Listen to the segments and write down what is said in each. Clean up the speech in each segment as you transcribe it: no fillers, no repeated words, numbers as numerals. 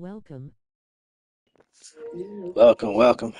Welcome. Welcome, welcome.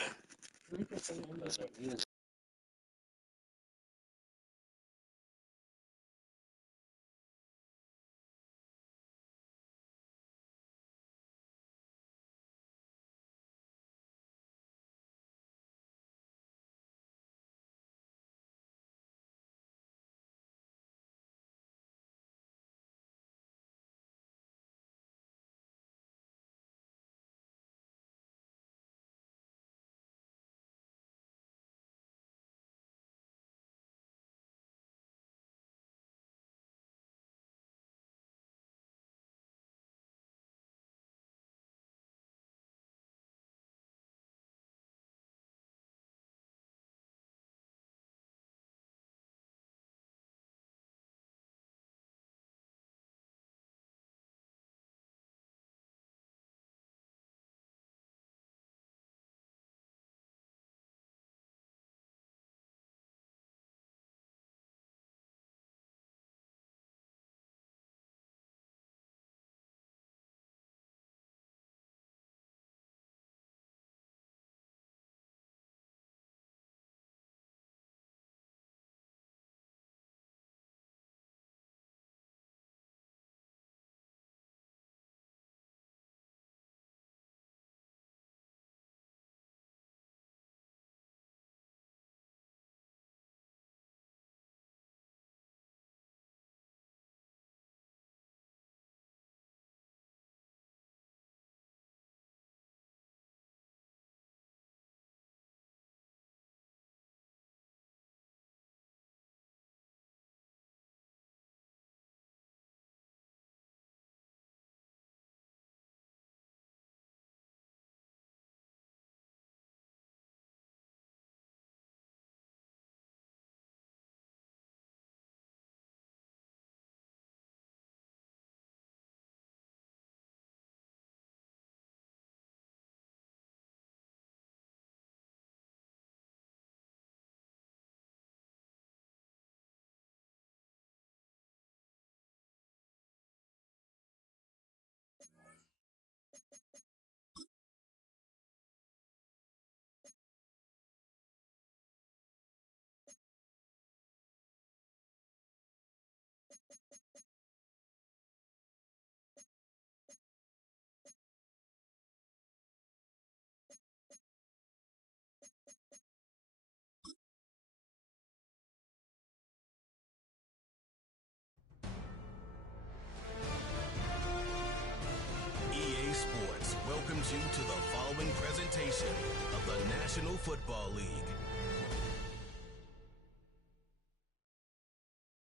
EA Sports welcomes you to the following presentation of the National Football League.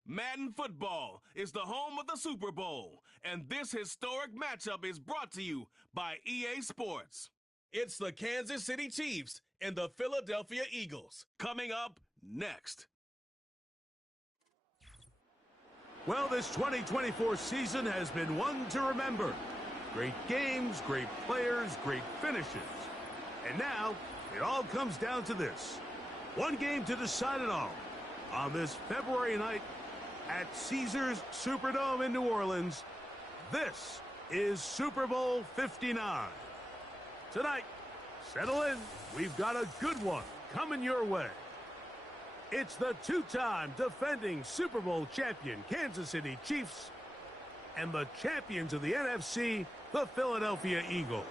Madden Football is the home of the Super Bowl, and this historic matchup is brought to you by EA Sports. It's the Kansas City Chiefs and the Philadelphia Eagles. Coming up next. Well, this 2024 season has been one to remember. Great games, great players, great finishes. And now, it all comes down to this. One game to decide it all. On this February night at Caesars Superdome in New Orleans, this is Super Bowl 59. Tonight, settle in. We've got a good one coming your way. It's the two-time defending Super Bowl champion Kansas City Chiefs and the champions of the NFC, the Philadelphia Eagles.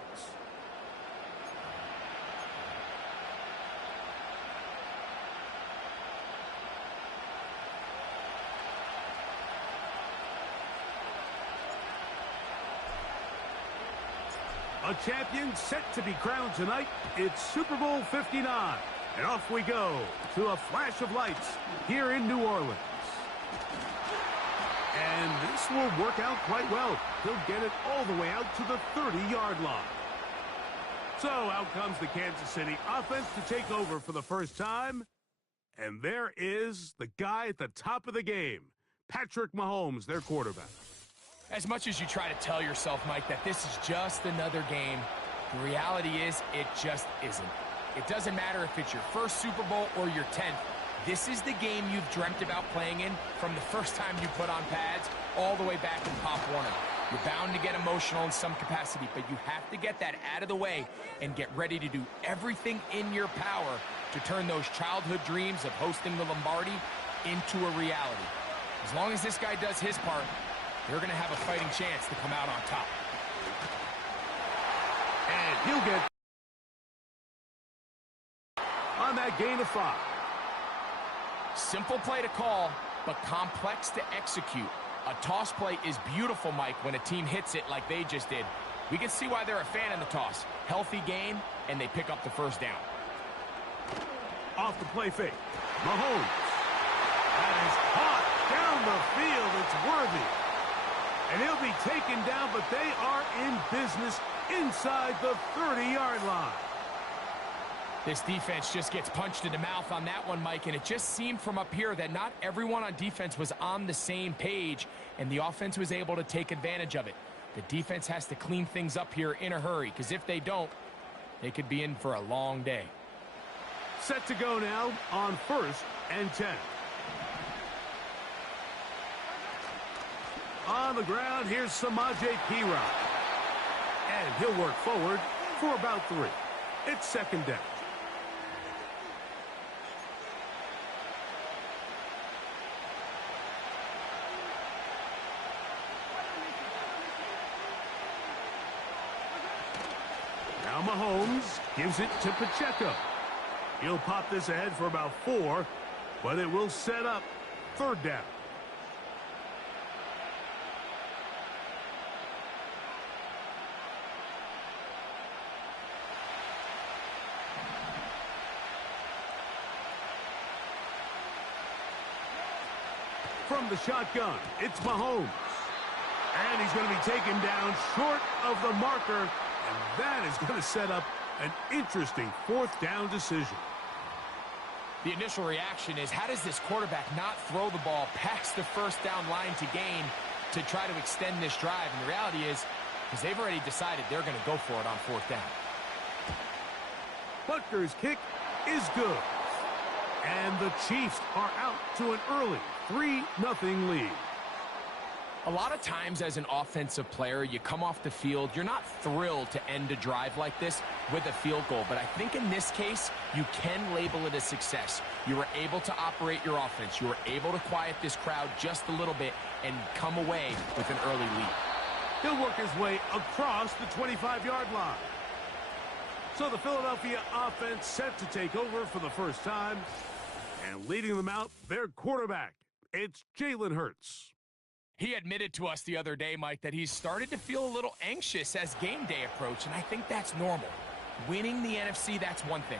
A champion set to be crowned tonight. It's Super Bowl 59. And off we go to a flash of lights here in New Orleans. And this will work out quite well. He'll get it all the way out to the 30-yard line. So out comes the Kansas City offense to take over for the first time. And there is the guy at the top of the game, Patrick Mahomes, their quarterback. As much as you try to tell yourself, Mike, that this is just another game, the reality is it just isn't. It doesn't matter if it's your first Super Bowl or your 10th. This is the game you've dreamt about playing in from the first time you put on pads all the way back in Pop Warner. You're bound to get emotional in some capacity, but you have to get that out of the way and get ready to do everything in your power to turn those childhood dreams of hosting the Lombardi into a reality. As long as this guy does his part, they're going to have a fighting chance to come out on top. And he'll get on that gain of 5. Simple play to call, but complex to execute. A toss play is beautiful, Mike, when a team hits it like they just did. We can see why they're a fan in the toss. Healthy game, and they pick up the first down. Off the play fake. Mahomes. That is caught down the field. It's worthy. And he'll be taken down, but they are in business inside the 30-yard line. This defense just gets punched in the mouth on that one, Mike, and it just seemed from up here that not everyone on defense was on the same page, and the offense was able to take advantage of it. The defense has to clean things up here in a hurry, because if they don't, they could be in for a long day. Set to go now on 1st and 10. On the ground, here's Samaje Perine. And he'll work forward for about 3. It's 2nd down. Now Mahomes gives it to Pacheco. He'll pop this ahead for about 4, but it will set up 3rd down. From the shotgun, it's Mahomes. And he's going to be taken down short of the marker, and that is going to set up an interesting 4th down decision. The initial reaction is, how does this quarterback not throw the ball past the 1st down line to gain to try to extend this drive? And the reality is, because they've already decided they're going to go for it on 4th down. Butker's kick is good. And the Chiefs are out to an early 3-0 lead. A lot of times as an offensive player, you come off the field, you're not thrilled to end a drive like this with a field goal. But I think in this case, you can label it a success. You were able to operate your offense. You were able to quiet this crowd just a little bit and come away with an early lead. He'll work his way across the 25-yard line. So the Philadelphia offense set to take over for the first time. And leading them out, their quarterback. It's Jalen Hurts. He admitted to us the other day, Mike, that he's started to feel a little anxious as game day approached, and I think that's normal. Winning the NFC, that's one thing.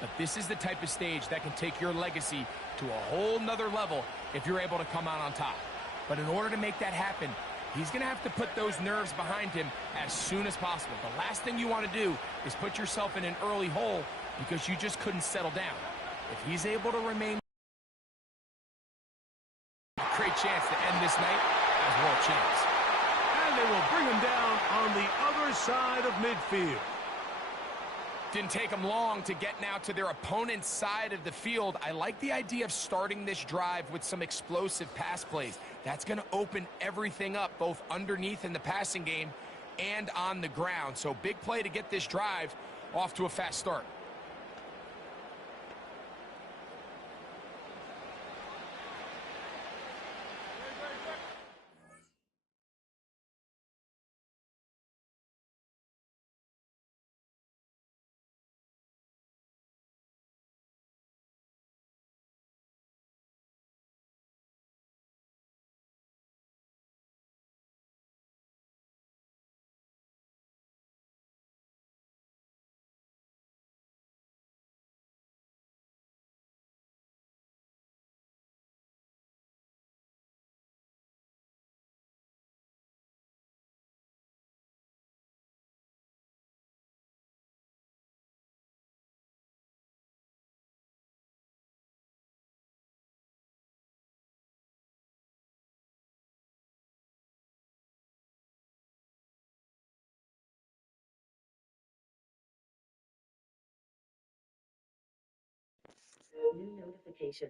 But this is the type of stage that can take your legacy to a whole nother level if you're able to come out on top. But in order to make that happen, he's going to have to put those nerves behind him as soon as possible. The last thing you want to do is put yourself in an early hole because you just couldn't settle down. If he's able to remain a great chance to end this night as world champs. And they will bring him down on the other side of midfield. Didn't take them long to get now to their opponent's side of the field. I like the idea of starting this drive with some explosive pass plays. That's going to open everything up, both underneath in the passing game and on the ground. So big play to get this drive off to a fast start. New notification.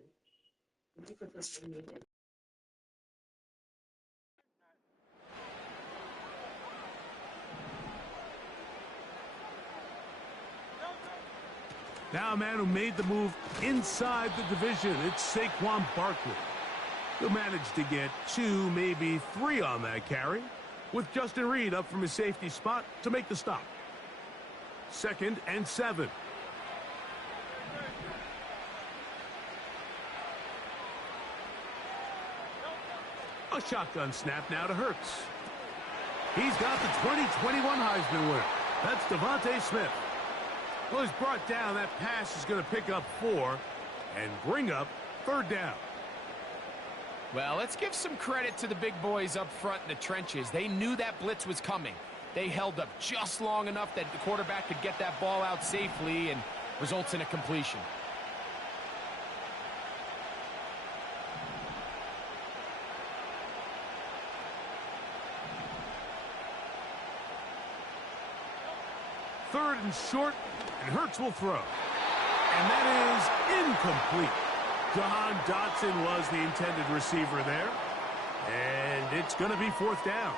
Microphone muted. Now a man who made the move inside the division. It's Saquon Barkley. He'll manage to get 2, maybe 3 on that carry, with Justin Reed up from his safety spot to make the stop. 2nd and 7. A shotgun snap now to Hurts. He's got the 2021 Heisman winner. That's Devontae Smith. Well, he's brought down. That pass is going to pick up 4 and bring up 3rd down. Well, let's give some credit to the big boys up front in the trenches. They knew that blitz was coming. They held up just long enough that the quarterback could get that ball out safely and results in a completion. Third and short, and Hurts will throw. And that is incomplete. Jahan Dotson was the intended receiver there. And it's going to be 4th down.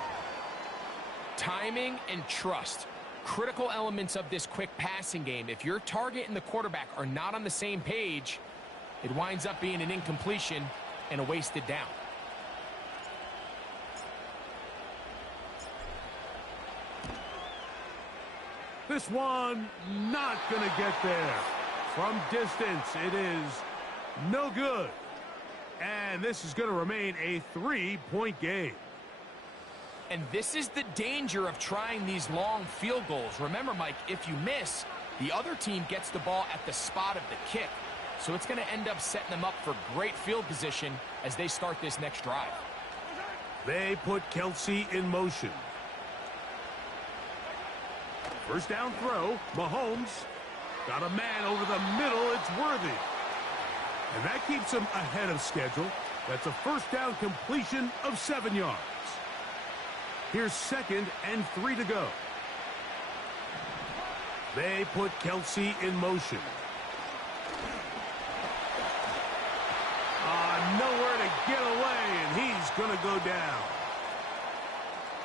Timing and trust. Critical elements of this quick passing game. If your target and the quarterback are not on the same page, it winds up being an incompletion and a wasted down. This one not going to get there. From distance, it is no good. And this is going to remain a 3-point game. And this is the danger of trying these long field goals. Remember, Mike, if you miss, the other team gets the ball at the spot of the kick. So it's going to end up setting them up for great field position as they start this next drive. They put Kelce in motion. First down throw, Mahomes got a man over the middle. It's worthy. And that keeps him ahead of schedule. That's a first down completion of 7 yards. Here's 2nd and 3 to go. They put Kelce in motion. Nowhere to get away, and he's going to go down.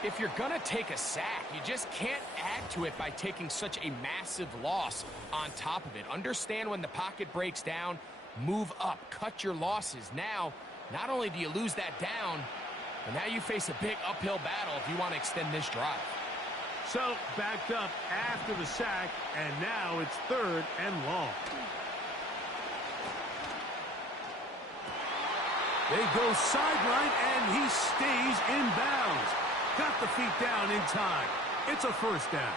If you're going to take a sack, you just can't add to it by taking such a massive loss on top of it. Understand when the pocket breaks down, move up, cut your losses. Now, not only do you lose that down, but now you face a big uphill battle if you want to extend this drive. So, backed up after the sack, and now it's 3rd and long. They go sideline, and he stays in bounds. Got the feet down in time. It's a first down.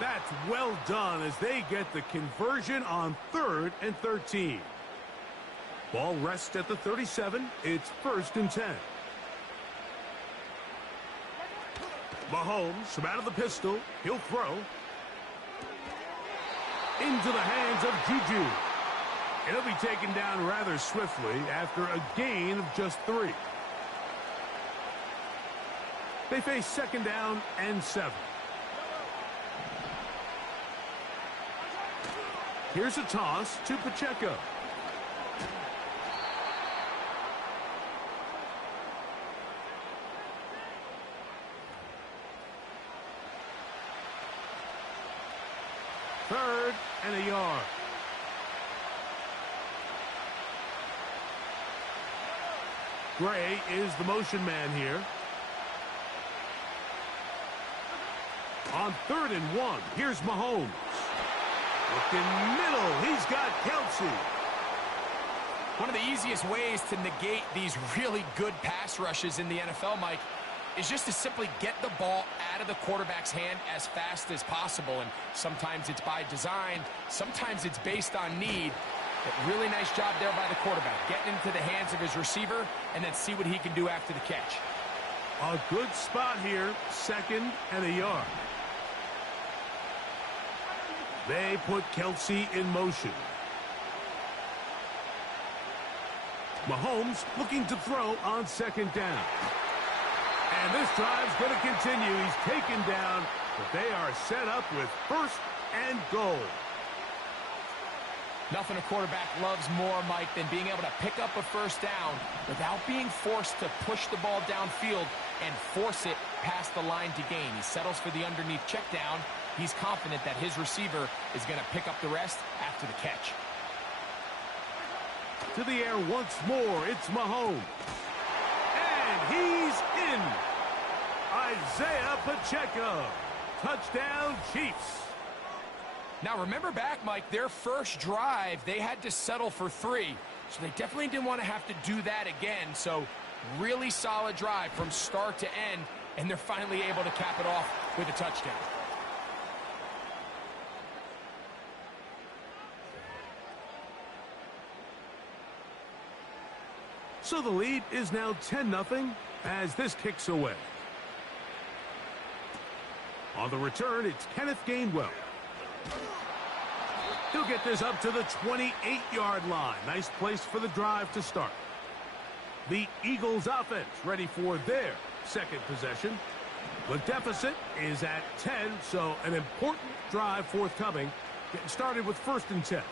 That's well done as they get the conversion on 3rd and 13. Ball rests at the 37. It's 1st and 10. Mahomes from out of the pistol. He'll throw. Into the hands of Juju. It'll be taken down rather swiftly after a gain of just 3. They face 2nd down and 7. Here's a toss to Pacheco. Third and a yard. Gray is the motion man here. On 3rd and 1, here's Mahomes. Looking middle, he's got Kelce. One of the easiest ways to negate these really good pass rushes in the NFL, Mike, is just to simply get the ball out of the quarterback's hand as fast as possible. And sometimes it's by design, sometimes it's based on need. But really nice job there by the quarterback, getting into the hands of his receiver and then see what he can do after the catch. A good spot here, 2nd and a yard. They put Kelce in motion. Mahomes looking to throw on 2nd down. And this drive's going to continue. He's taken down, but they are set up with 1st and goal. Nothing a quarterback loves more, Mike, than being able to pick up a first down without being forced to push the ball downfield and force it past the line to gain. He settles for the underneath check down, He's confident that his receiver is going to pick up the rest after the catch. To the air once more, it's Mahomes. And he's in. Isaiah Pacheco. Touchdown, Chiefs. Now remember back, Mike, their first drive, they had to settle for 3. So they definitely didn't want to have to do that again. So really solid drive from start to end, and they're finally able to cap it off with a touchdown. So the lead is now 10-0 as this kicks away. On the return, it's Kenneth Gainwell. He'll get this up to the 28-yard line. Nice place for the drive to start. The Eagles offense ready for their second possession. The deficit is at 10, so an important drive forthcoming. Getting started with 1st and 10.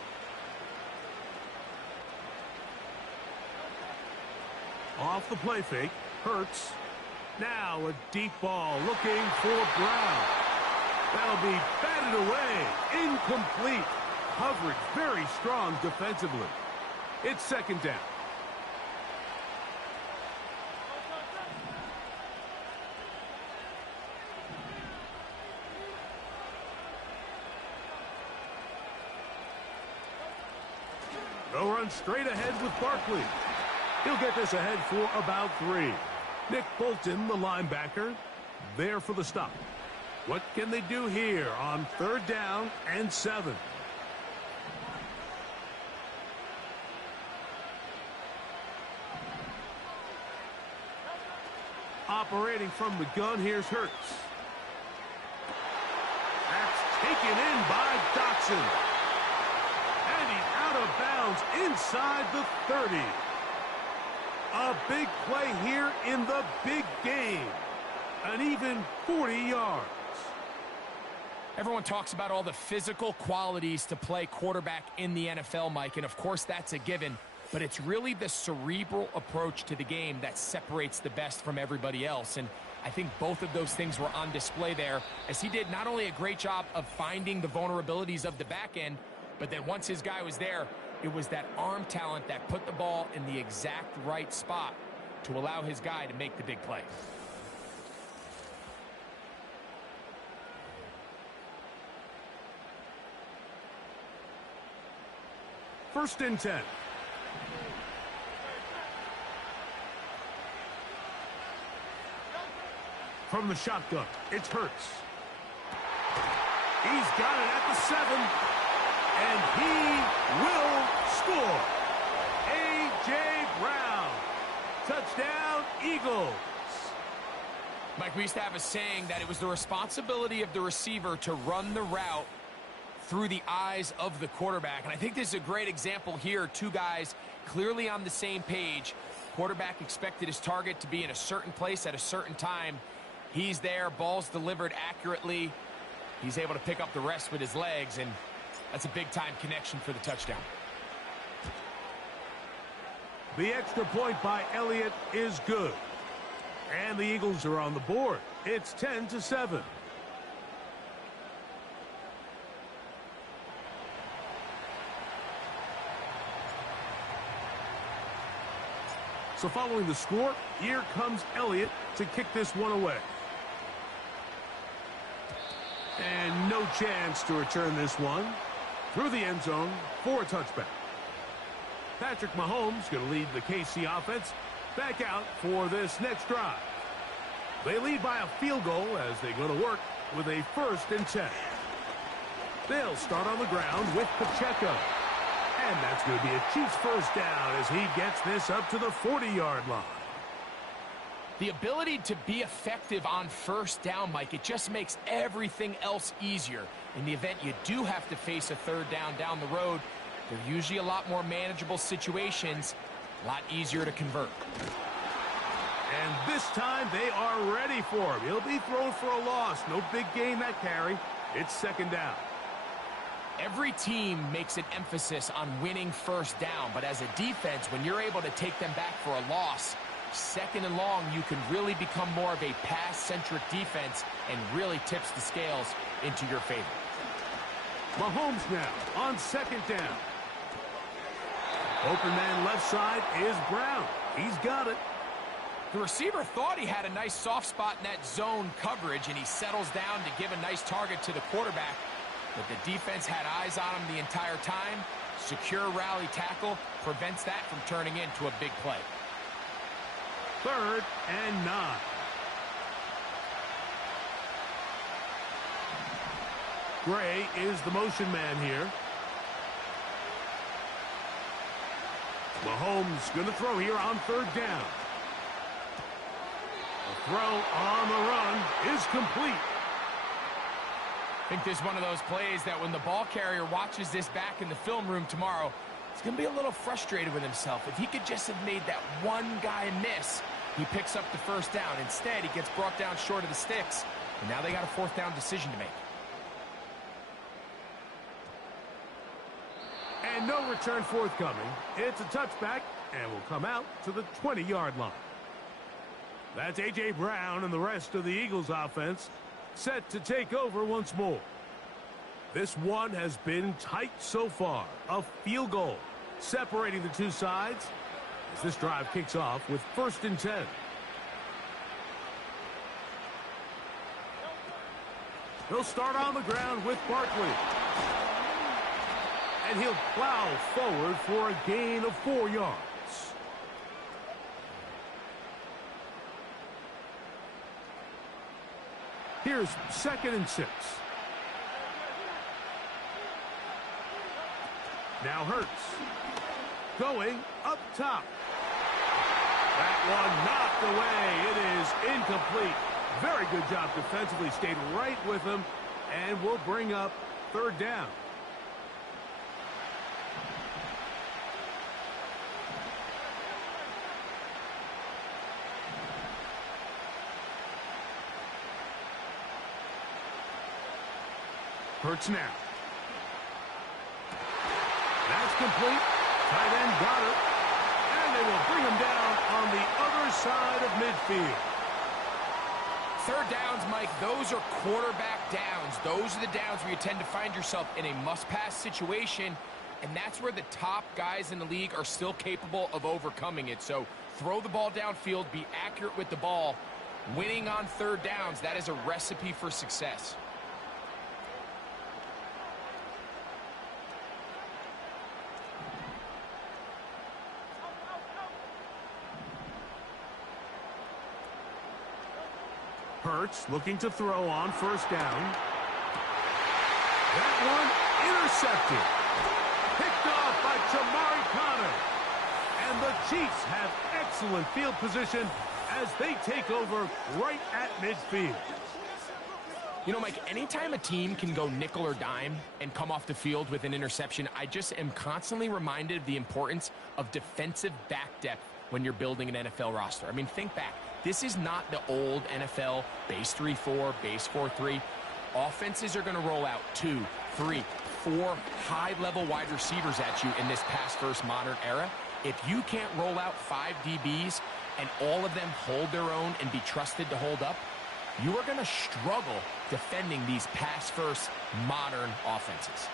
Off the play fake, Hurts. Now a deep ball looking for Brown. That'll be batted away. Incomplete. Coverage very strong defensively. It's 2nd down. They'll run straight ahead with Barkley. He'll get this ahead for about 3. Nick Bolton, the linebacker, there for the stop. What can they do here on 3rd down and 7? Operating from the gun, here's Hurts. That's taken in by Dotson. And he's out of bounds inside the 30. A big play here in the big game. An even 40 yards. Everyone talks about all the physical qualities to play quarterback in the NFL, Mike, and of course that's a given. But it's really the cerebral approach to the game that separates the best from everybody else. And I think both of those things were on display there, as he did not only a great job of finding the vulnerabilities of the back end, but then once his guy was there, it was that arm talent that put the ball in the exact right spot to allow his guy to make the big play. First and 10. From the shotgun, it's Hurts. He's got it at the 7, and he will score. A.J. Brown. Touchdown, Eagles. Mike, we used to have a saying that it was the responsibility of the receiver to run the route through the eyes of the quarterback. And I think this is a great example here. 2 guys clearly on the same page. Quarterback expected his target to be in a certain place at a certain time. He's there, ball's delivered accurately. He's able to pick up the rest with his legs, and that's a big-time connection for the touchdown. The extra point by Elliott is good. And the Eagles are on the board. It's 10-7. So following the score, here comes Elliott to kick this one away. And no chance to return this one through the end zone for a touchback. Patrick Mahomes going to lead the KC offense back out for this next drive. They lead by a field goal as they go to work with a 1st and 10. They'll start on the ground with Pacheco. And that's going to be a Chiefs first down as he gets this up to the 40-yard line. The ability to be effective on 1st down, Mike, it just makes everything else easier. In the event you do have to face a 3rd down the road, they're usually a lot more manageable situations, a lot easier to convert. And this time they are ready for him. He'll be thrown for a loss. No big gain that carry. It's 2nd down. Every team makes an emphasis on winning 1st down, but as a defense, when you're able to take them back for a loss, Second and long, you can really become more of a pass-centric defense and really tips the scales into your favor. Mahomes now on second down. Open man left side is Brown. He's got it. The receiver thought he had a nice soft spot in that zone coverage, and he settles down to give a nice target to the quarterback. But the defense had eyes on him the entire time. Secure rally tackle prevents that from turning into a big play. 3rd and 9. Gray is the motion man here. Mahomes going to throw here on 3rd down. The throw on the run is complete. I think this is one of those plays that when the ball carrier watches this back in the film room tomorrow, he's going to be a little frustrated with himself. If he could just have made that one guy miss, he picks up the 1st down. Instead, he gets brought down short of the sticks, and now they got a 4th down decision to make. And no return forthcoming. It's a touchback, and will come out to the 20-yard line. That's A.J. Brown and the rest of the Eagles offense set to take over once more. This one has been tight so far. A field goal separating the two sides as this drive kicks off with 1st and 10. He'll start on the ground with Barkley. And he'll plow forward for a gain of 4 yards. Here's 2nd and 6. Now Hurts. Going up top. That one knocked away. It is incomplete. Very good job defensively. Stayed right with him. And will bring up 3rd down. Hurts now. That's complete. Tight end got it. And they will bring him down on the other side of midfield. 3rd downs, Mike, those are quarterback downs. Those are the downs where you tend to find yourself in a must-pass situation, and that's where the top guys in the league are still capable of overcoming it. So throw the ball downfield, be accurate with the ball. Winning on 3rd downs, that is a recipe for success. Hurts looking to throw on 1st down. That one intercepted. Picked off by Jamari Connor. And the Chiefs have excellent field position as they take over right at midfield. You know, Mike, anytime a team can go nickel or dime and come off the field with an interception, I just am constantly reminded of the importance of defensive back depth when you're building an NFL roster. I mean, think back. This is not the old NFL base 3-4, base 4-3. Offenses are going to roll out 2, 3, 4 high-level wide receivers at you in this pass-first modern era. If you can't roll out 5 DBs and all of them hold their own and be trusted to hold up, you are going to struggle defending these pass-first modern offenses.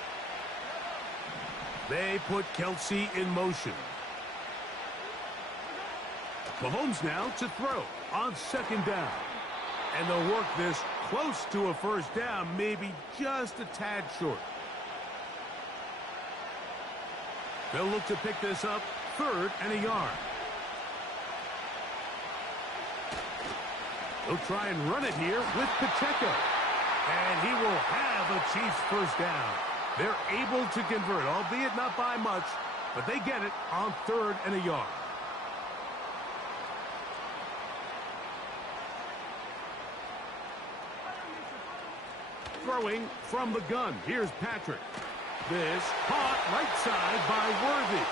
They put Kelsey in motion. Mahomes now to throw on 2nd down. And they'll work this close to a 1st down, maybe just a tad short. They'll look to pick this up 3rd and a yard. They'll try and run it here with Pacheco. And he will have a Chiefs 1st down. They're able to convert, albeit not by much, but they get it on 3rd and a yard. Throwing from the gun. Here's Patrick. This caught right side by Worthy.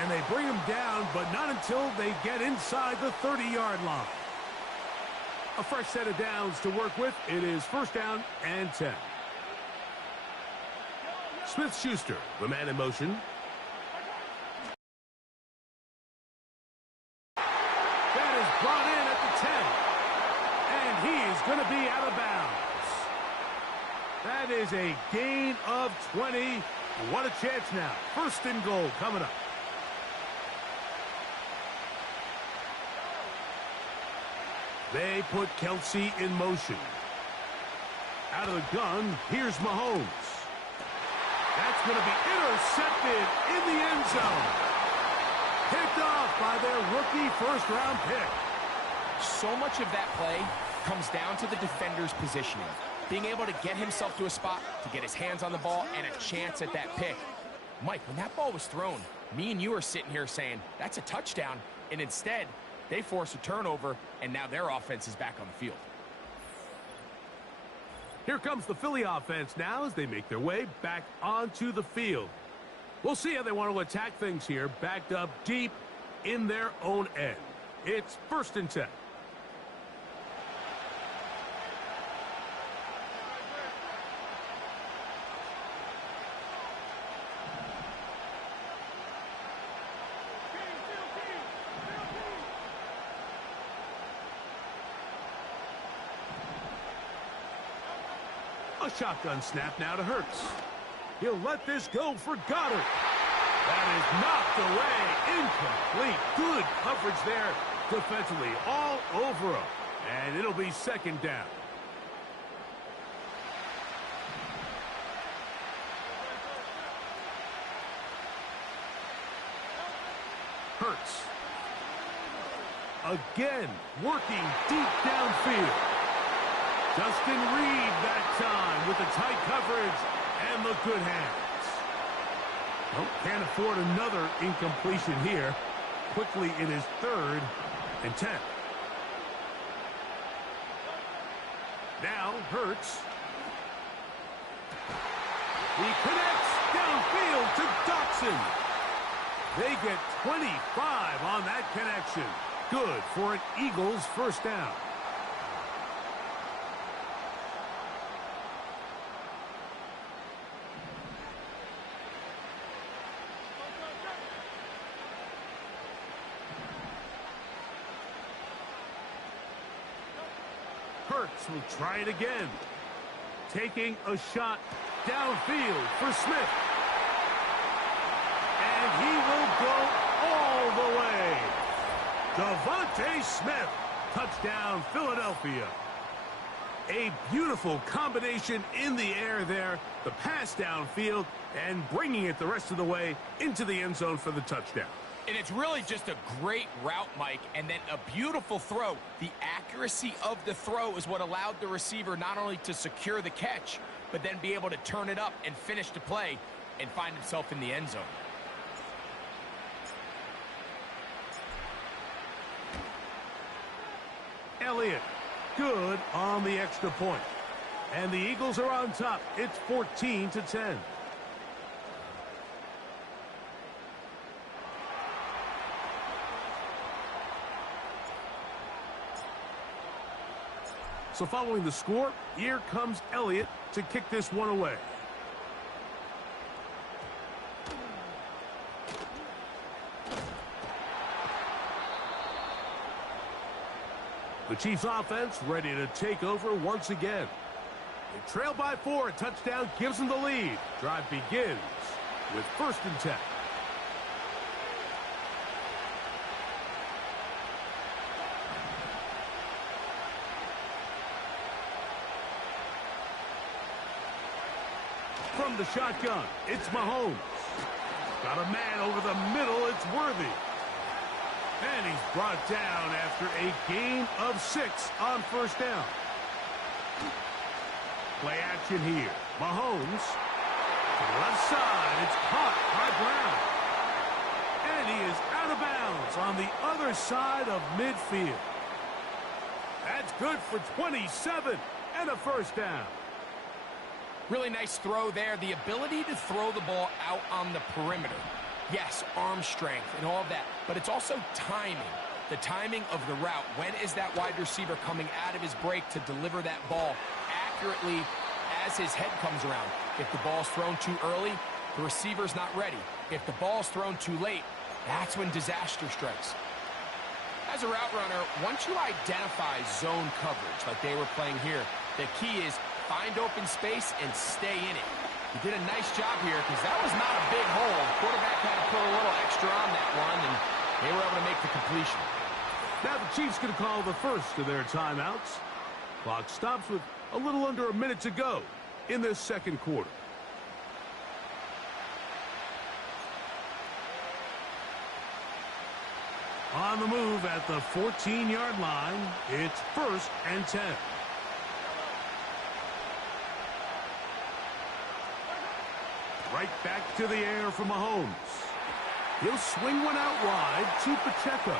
And they bring him down, but not until they get inside the 30-yard line. A fresh set of downs to work with. It is 1st down and 10. Smith-Schuster, the man in motion. brought in at the 10. And he is going to be out of bounds. That is a gain of 20. What a chance now. First and goal coming up. They put Kelce in motion. Out of the gun, here's Mahomes. That's going to be intercepted in the end zone. Picked off by their rookie first-round pick. So much of that play comes down to the defender's positioning. Being able to get himself to a spot, to get his hands on the ball, and a chance at that pick. Mike, when that ball was thrown, me and you are sitting here saying, that's a touchdown, and instead, they force a turnover, and now their offense is back on the field. Here comes the Philly offense now as they make their way back onto the field. We'll see how they want to attack things here, backed up deep in their own end. It's 1st and 10. A shotgun snap now to Hurts. He'll let this go for Goddard. That is knocked away. Incomplete. Good coverage there defensively. All over him. And it'll be 2nd down. Hurts. Again, working deep downfield. Justin Reed that time with the tight coverage and the good hands. Well, can't afford another incompletion here. Quickly it is 3rd and 10. Now Hurts. He connects downfield to Dotson. They get 25 on that connection. Good for an Eagles first down. Hurts will try it again. Taking a shot downfield for Smith. And he will go all the way. Devontae Smith. Touchdown, Philadelphia. A beautiful combination in the air there. The pass downfield and bringing it the rest of the way into the end zone for the touchdown. And it's really just a great route, Mike, and then a beautiful throw. The accuracy of the throw is what allowed the receiver not only to secure the catch, but then be able to turn it up and finish the play and find himself in the end zone. Elliott, good on the extra point. And the Eagles are on top. It's 14-10. So following the score, here comes Elliott to kick this one away. The Chiefs offense ready to take over once again. They trail by 4. A touchdown gives them the lead. Drive begins with 1st and 10. From the shotgun, it's Mahomes. Got a man over the middle, it's Worthy. And he's brought down after a gain of 6 on 1st down. Play action here. Mahomes to the left side. It's caught by Brown. And he is out of bounds on the other side of midfield. That's good for 27 and a 1st down. Really nice throw there. The ability to throw the ball out on the perimeter. Yes, arm strength and all of that, but it's also timing. The timing of the route. When is that wide receiver coming out of his break to deliver that ball accurately as his head comes around? If the ball's thrown too early, the receiver's not ready. If the ball's thrown too late, that's when disaster strikes. As a route runner, once you identify zone coverage like they were playing here, the key is find open space and stay in it. He did a nice job here because that was not a big hole. The quarterback had to put a little extra on that one, and they were able to make the completion. Now the Chiefs going to call the first of their timeouts. Clock stops with a little under a minute to go in this second quarter. On the move at the 14-yard line, it's 1st and 10. Right back to the air for Mahomes. He'll swing one out wide to Pacheco.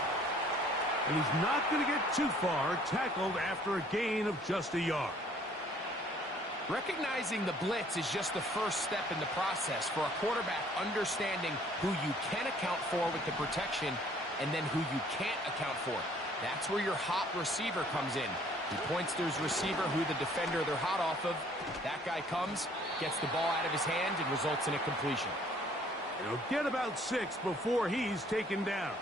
And he's not going to get too far, tackled after a gain of just a yard. Recognizing the blitz is just the first step in the process for a quarterback understanding who you can account for with the protection and then who you can't account for. That's where your hot receiver comes in. He points to his receiver who the defender they're hot off of. That guy comes, gets the ball out of his hand, and results in a completion. He'll get about 6 before he's taken down.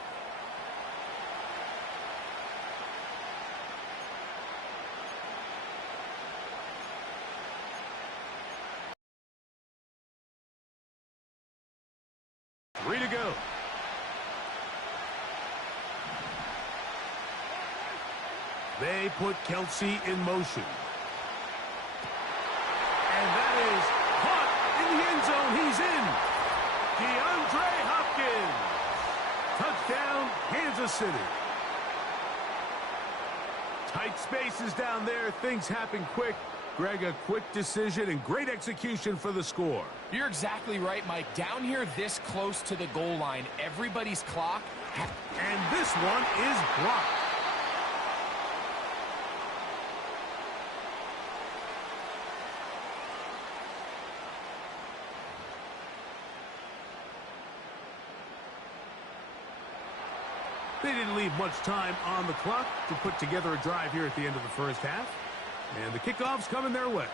Three to go. They put Kelsey in motion. And that is caught in the end zone. He's in. DeAndre Hopkins. Touchdown, Kansas City. Tight spaces down there. Things happen quick. Greg, a quick decision and great execution for the score. You're exactly right, Mike. Down here this close to the goal line, everybody's clock. And this one is blocked. They didn't leave much time on the clock to put together a drive here at the end of the first half. And the kickoff's coming their way.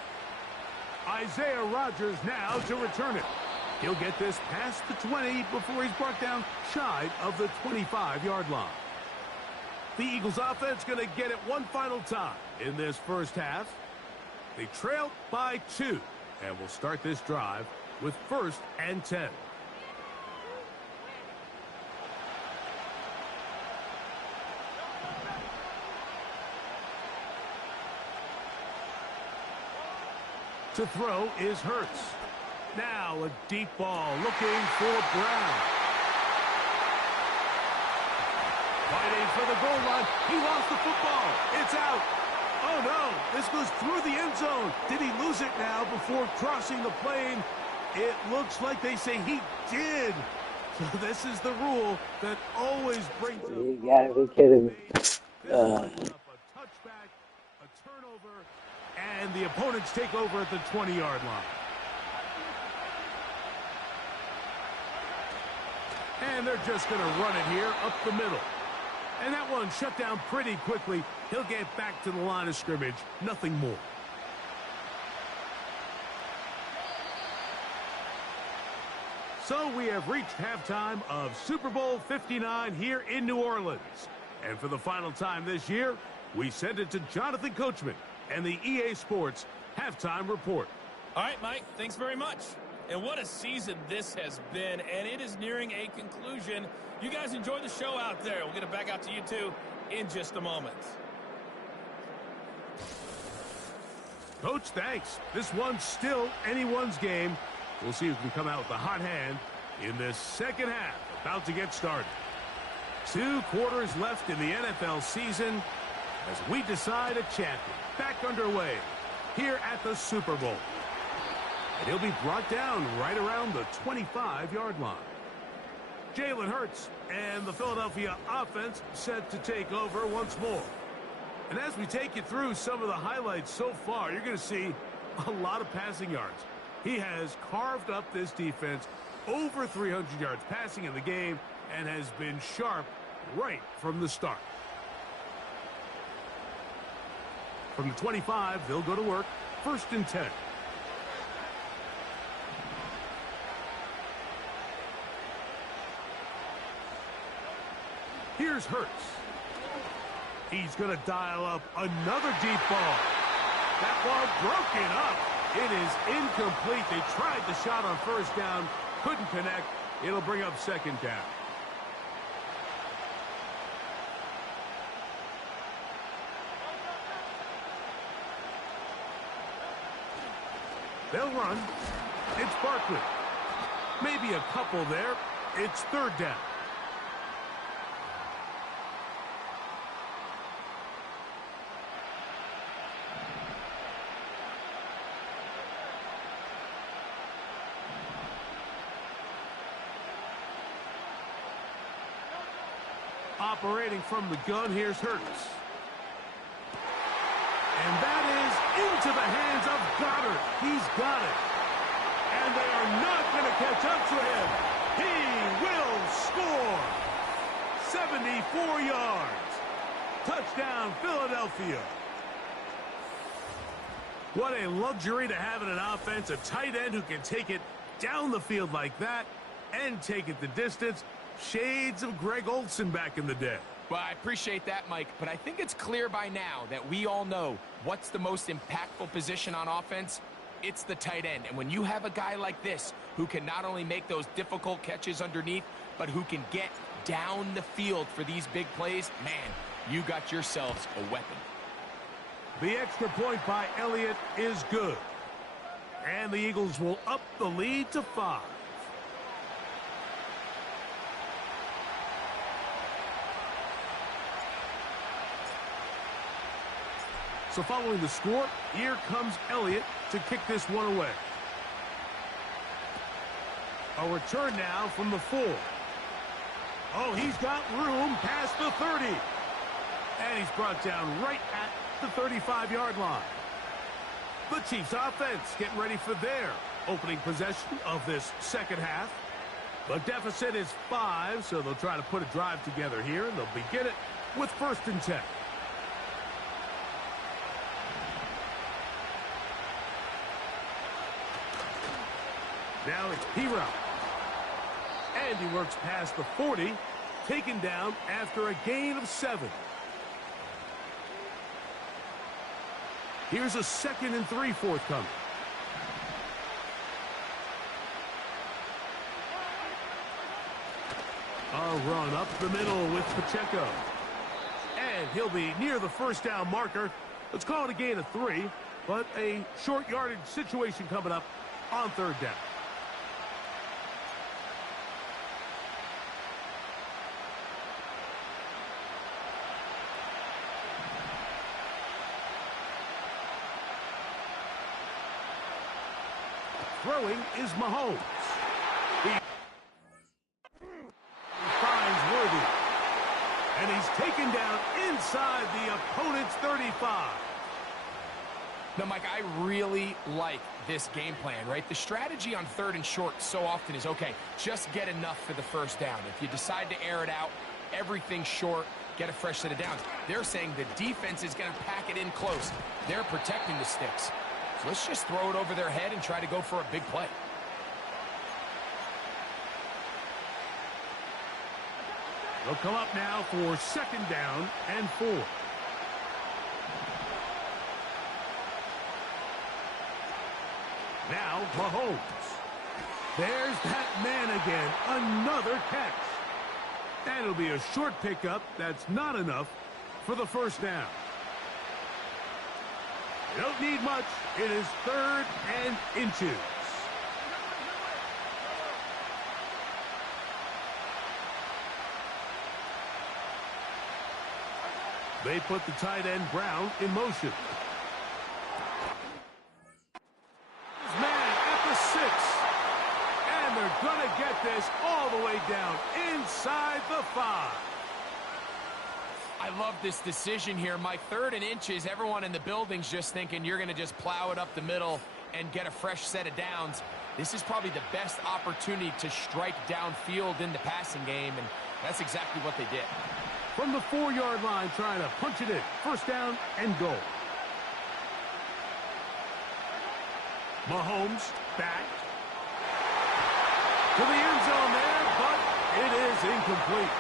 Isaiah Rodgers now to return it. He'll get this past the 20 before he's brought down shy of the 25-yard line. The Eagles offense going to get it one final time in this first half. They trail by 2. And will start this drive with 1st and 10. To throw is Hurts. Now a deep ball looking for Brown. Fighting for the goal line. He lost the football. It's out. Oh no, this goes through the end zone. Did he lose it now before crossing the plane? It looks like they say he did. So this is the rule that always brings up. You gotta be kidding me. A touchback, a turnover, and the opponents take over at the 20-yard line. And they're just going to run it here up the middle. And that one shut down pretty quickly. He'll get back to the line of scrimmage. Nothing more. So we have reached halftime of Super Bowl 59 here in New Orleans. And for the final time this year, we send it to Jonathan Coachman and the EA Sports Halftime Report. All right, Mike, thanks very much. And what a season this has been, and it is nearing a conclusion. You guys enjoy the show out there. We'll get it back out to you, too, in just a moment. Coach, thanks. This one's still anyone's game. We'll see who can come out with the hot hand in this second half. About to get started. 2 quarters left in the NFL season as we decide a champion. Back underway here at the Super Bowl. And he'll be brought down right around the 25-yard line. Jalen Hurts and the Philadelphia offense set to take over once more. And as we take you through some of the highlights so far, you're going to see a lot of passing yards. He has carved up this defense, over 300 yards passing in the game, and has been sharp right from the start. From the 25, they'll go to work. 1st and 10. Here's Hurts. He's going to dial up another deep ball. That ball broken up. It is incomplete. They tried the shot on first down, couldn't connect. It'll bring up second down. They'll run. It's Barkley. Maybe a couple there. It's third down. Operating from the gun, here's Hurts. And that is into the hands of Goddard. He's got it. And they are not going to catch up to him. He will score. 74 yards. Touchdown, Philadelphia. What a luxury to have in an offense, a tight end who can take it down the field like that and take it the distance. Shades of Greg Olsen back in the day. Well, I appreciate that, Mike, but I think it's clear by now that we all know what's the most impactful position on offense. It's the tight end. And when you have a guy like this who can not only make those difficult catches underneath, but who can get down the field for these big plays, man, you got yourselves a weapon. The extra point by Elliott is good. And the Eagles will up the lead to 5. So following the score, here comes Elliott to kick this one away. A return now from the 4. Oh, he's got room past the 30. And he's brought down right at the 35-yard line. The Chiefs offense getting ready for their opening possession of this second half. The deficit is 5, so they'll try to put a drive together here, and they'll begin it with 1st and 10. Now it's P-Route. And he works past the 40, taken down after a gain of 7. Here's a 2nd and 3 forthcoming. A run up the middle with Pacheco. And he'll be near the first down marker. Let's call it a gain of 3, but a short yardage situation coming up on 3rd down. Throwing is Mahomes. He finds Worthy. And he's taken down inside the opponent's 35. Now, Mike, I really like this game plan, right? The strategy on 3rd and short so often is, okay, just get enough for the first down. If you decide to air it out, everything short, get a fresh set of downs. They're saying the defense is going to pack it in close. They're protecting the sticks. So let's just throw it over their head and try to go for a big play. They'll come up now for 2nd down and 4. Now Mahomes. There's that man again. Another catch. And it'll be a short pickup. That's not enough for the first down. You don't need much. It is 3rd and inches. They put the tight end Brown in motion. Man at the 6. And they're going to get this all the way down inside the 5. I love this decision here, Mike. 3rd and inches, everyone in the building's just thinking you're going to just plow it up the middle and get a fresh set of downs. This is probably the best opportunity to strike downfield in the passing game, and that's exactly what they did. From the 4-yard line, trying to punch it in. First down and goal. Mahomes back to the end zone there, but it is incomplete.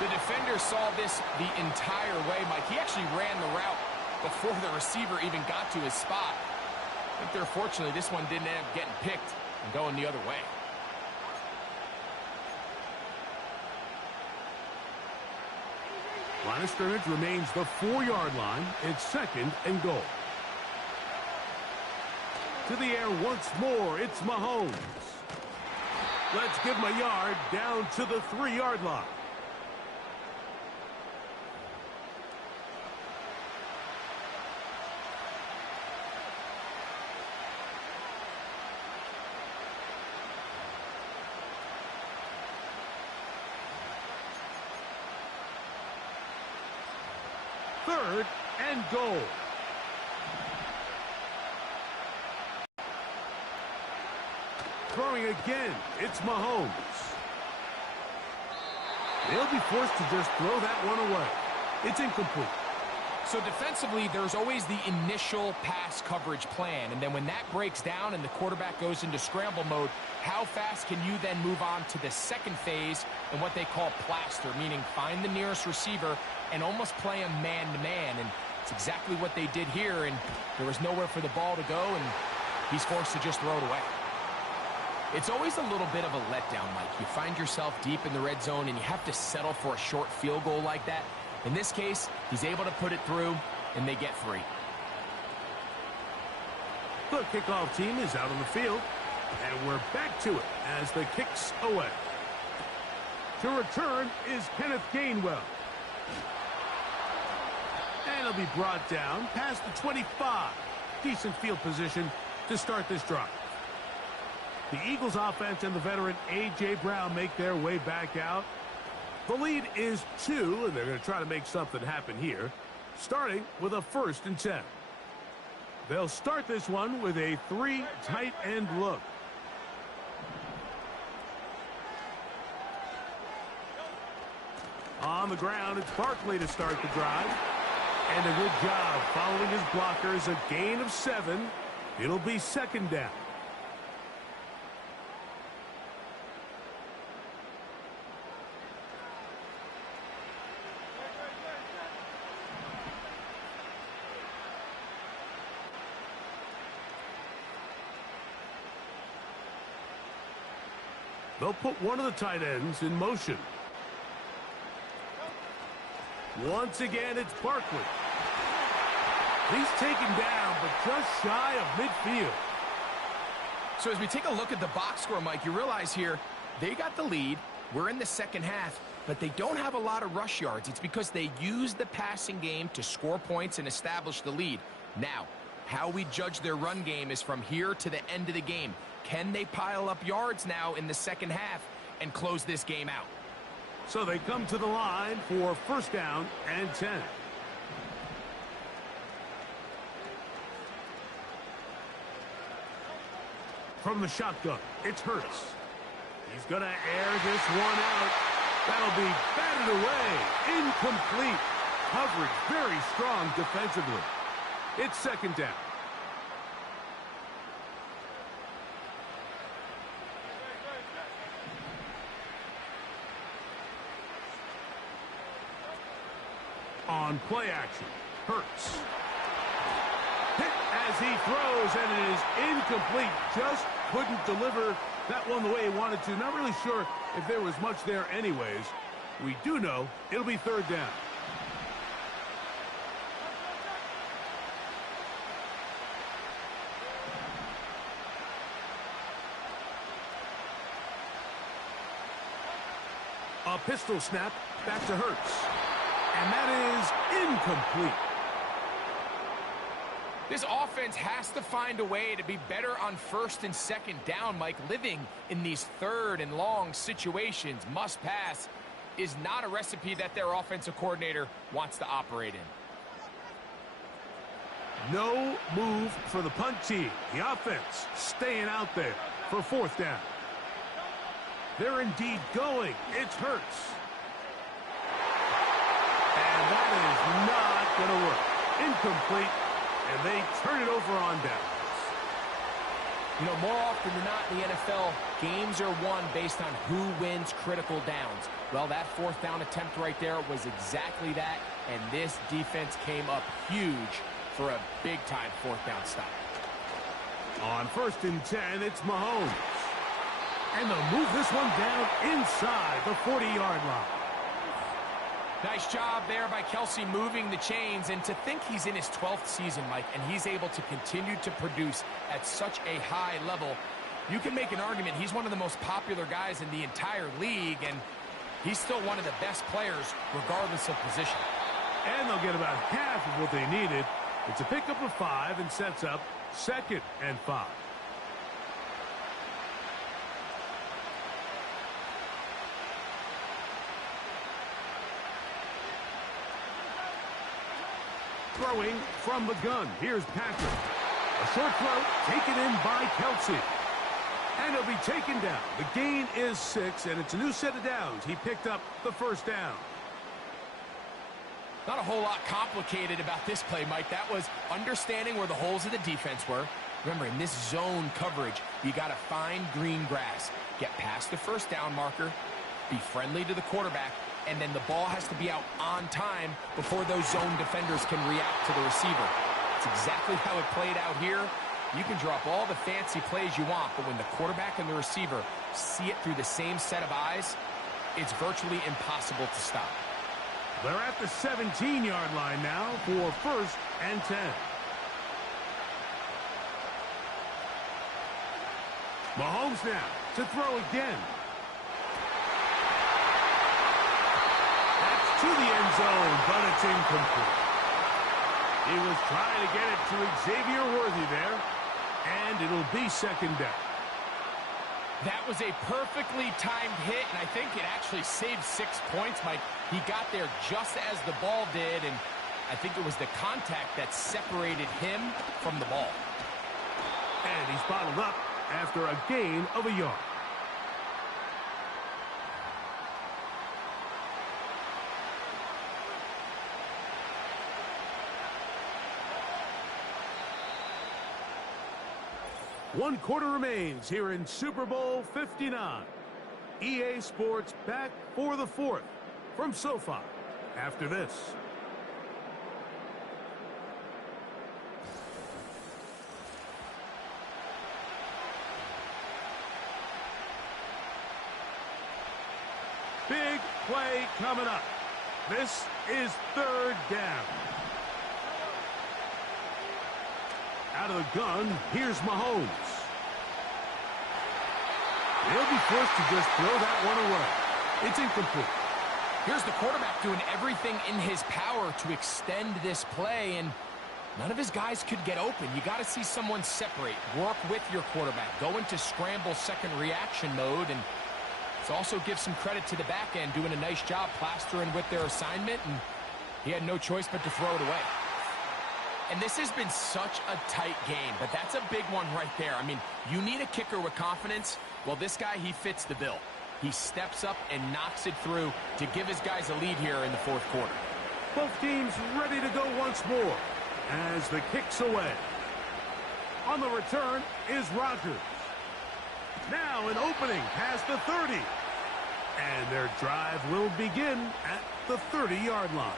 The defender saw this the entire way, Mike. He actually ran the route before the receiver even got to his spot. I think they're fortunately this one didn't end up getting picked and going the other way. Line of scrimmage remains the 4-yard line. It's 2nd and goal. To the air once more, it's Mahomes. Let's give him a yard down to the 3-yard line. Third and goal. Throwing again, it's Mahomes. They'll be forced to just throw that one away. It's incomplete. So defensively, there's always the initial pass coverage plan, and then when that breaks down and the quarterback goes into scramble mode, how fast can you then move on to the second phase and what they call plaster, meaning find the nearest receiver and almost play him man-to-man, and it's exactly what they did here, and there was nowhere for the ball to go, and he's forced to just throw it away. It's always a little bit of a letdown, Mike. You find yourself deep in the red zone, and you have to settle for a short field goal like that. In this case, he's able to put it through, and they get 3. The kickoff team is out on the field, and we're back to it as the kick's away. To return is Kenneth Gainwell. And he'll be brought down past the 25. Decent field position to start this drive. The Eagles offense and the veteran A.J. Brown make their way back out. The lead is 2, and they're going to try to make something happen here, starting with a 1st and 10. They'll start this one with a 3 tight end look. On the ground, it's Barkley to start the drive. And a good job following his blockers, a gain of 7. It'll be 2nd down. They'll put one of the tight ends in motion. Once again, it's Barkley. He's taken down, but just shy of midfield. So as we take a look at the box score, Mike, you realize here they got the lead. We're in the second half, but they don't have a lot of rush yards. It's because they use the passing game to score points and establish the lead. Now, how we judge their run game is from here to the end of the game. Can they pile up yards now in the second half and close this game out? So they come to the line for 1st down and 10. From the shotgun, it's Hurts. He's going to air this one out. That'll be batted away. Incomplete. Coverage very strong defensively. It's 2nd down. On play action, Hurts. Hit as he throws, and it is incomplete. Just couldn't deliver that one the way he wanted to. Not really sure if there was much there anyways. We do know it'll be 3rd down. A pistol snap back to Hurts. And that is incomplete. This offense has to find a way to be better on 1st and 2nd down, Mike. Living in these 3rd and long situations, must pass, is not a recipe that their offensive coordinator wants to operate in. No move for the punt team. The offense staying out there for 4th down. They're indeed going. It's Hurts. And that is not going to work. Incomplete, and they turn it over on downs. You know, more often than not in the NFL, games are won based on who wins critical downs. Well, that fourth down attempt right there was exactly that, and this defense came up huge for a big-time fourth down stop. On 1st and 10, it's Mahomes. And they'll move this one down inside the 40-yard line. Nice job there by Kelce moving the chains, and to think he's in his 12th season, Mike, and he's able to continue to produce at such a high level. You can make an argument he's one of the most popular guys in the entire league, and he's still one of the best players regardless of position. And they'll get about half of what they needed. It's a pickup of 5 and sets up 2nd and 5. Throwing from the gun. Here's Patrick. A short throw taken in by Kelce. And he'll be taken down. The gain is 6, and it's a new set of downs. He picked up the 1st down. Not a whole lot complicated about this play, Mike. That was understanding where the holes of the defense were. Remember, in this zone coverage, you got to find green grass. Get past the 1st down marker. Be friendly to the quarterback. And then the ball has to be out on time before those zone defenders can react to the receiver. It's exactly how it played out here. You can drop all the fancy plays you want, but when the quarterback and the receiver see it through the same set of eyes, it's virtually impossible to stop. They're at the 17-yard line now for 1st and 10. Mahomes now to throw again. That's to the end zone, but it's incomplete. He was trying to get it to Xavier Worthy there, and it'll be 2nd down. That was a perfectly timed hit, and I think it actually saved 6 points, Mike. He got there just as the ball did, and I think it was the contact that separated him from the ball. And he's bottled up after a gain of a yard. One quarter remains here in Super Bowl 59. EA Sports back for the 4th from SoFi after this. Big play coming up. This is 3rd down. Out of the gun, here's Mahomes. He'll be forced to just throw that one away. It's incomplete. Here's the quarterback doing everything in his power to extend this play, and none of his guys could get open. You got to see someone separate, work with your quarterback, go into scramble second reaction mode, and let's also give some credit to the back end doing a nice job plastering with their assignment, and he had no choice but to throw it away. And this has been such a tight game, but that's a big one right there. I mean, you need a kicker with confidence. Well, this guy, he fits the bill. He steps up and knocks it through to give his guys a lead here in the 4th quarter. Both teams ready to go once more as the kick's away. On the return is Rodgers. Now an opening past the 30. And their drive will begin at the 30-yard line.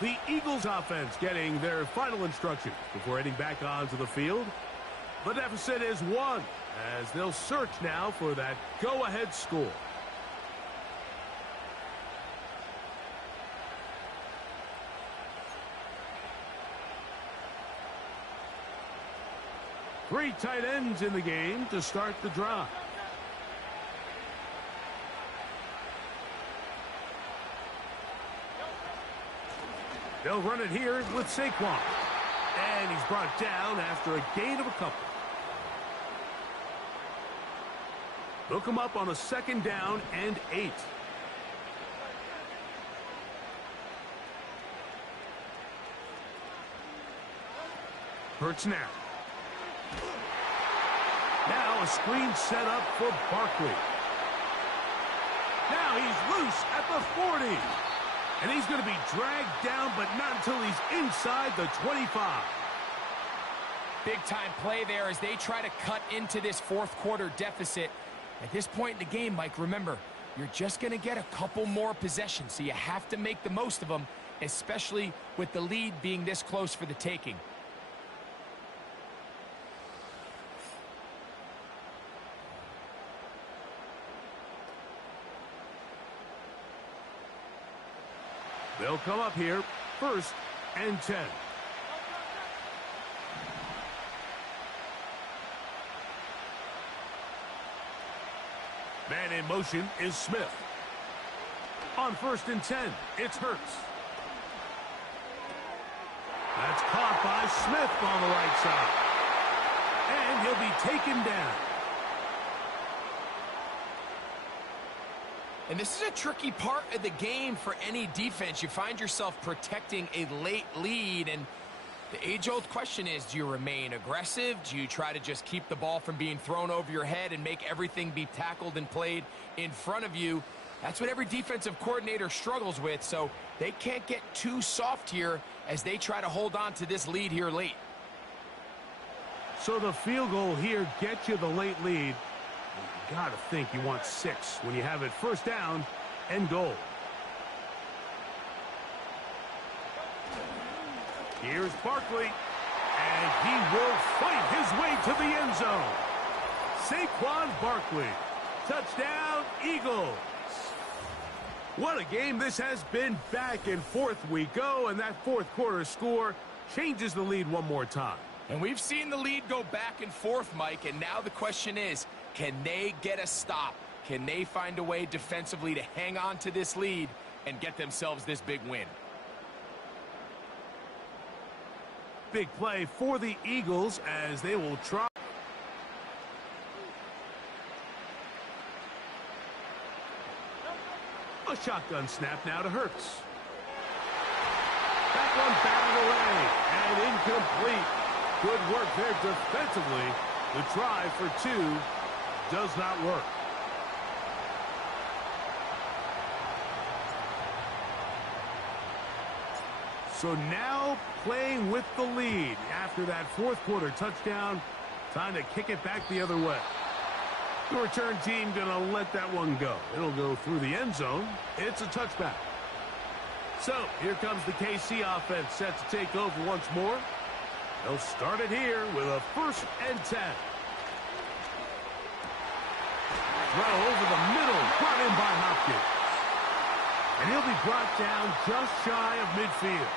The Eagles offense getting their final instructions before heading back onto the field. The deficit is 1 as they'll search now for that go-ahead score. Three tight ends in the game to start the drive. They'll run it here with Saquon. And he's brought down after a gain of a couple. They'll come up on a 2nd down and 8. Hurts now. Now a screen set up for Barkley. Now he's loose at the 40. And he's going to be dragged down, but not until he's inside the 25. big-time play there as they try to cut into this fourth quarter deficit. At this point in the game, Mike, remember, you're just going to get a couple more possessions, so you have to make the most of them, especially with the lead being this close for the taking. They'll come up here, 1st and 10. Man in motion is Smith. On 1st and 10, it's Hurts. That's caught by Smith on the right side. And he'll be taken down. And this is a tricky part of the game for any defense. You find yourself protecting a late lead, and the age-old question is, do you remain aggressive? Do you try to just keep the ball from being thrown over your head and make everything be tackled and played in front of you? That's what every defensive coordinator struggles with, so they can't get too soft here as they try to hold on to this lead here late. So the field goal here gets you the late lead. You got to think you want 6 when you have it 1st down and goal. Here's Barkley, and he will fight his way to the end zone. Saquon Barkley, touchdown Eagles. What a game this has been. Back and forth we go, and that fourth quarter score changes the lead one more time. And we've seen the lead go back and forth, Mike, and now the question is, can they get a stop? Can they find a way defensively to hang on to this lead and get themselves this big win? Big play for the Eagles as they will try. A shotgun snap now to Hurts. That one batted away and incomplete. Good work there defensively. The try for 2 does not work. So now playing with the lead after that fourth quarter touchdown. Time to kick it back the other way. The return team going to let that one go. It'll go through the end zone. It's a touchback. So here comes the KC offense set to take over once more. They'll start it here with a 1st and 10. Throw over the middle, brought in by Hopkins. And he'll be brought down just shy of midfield.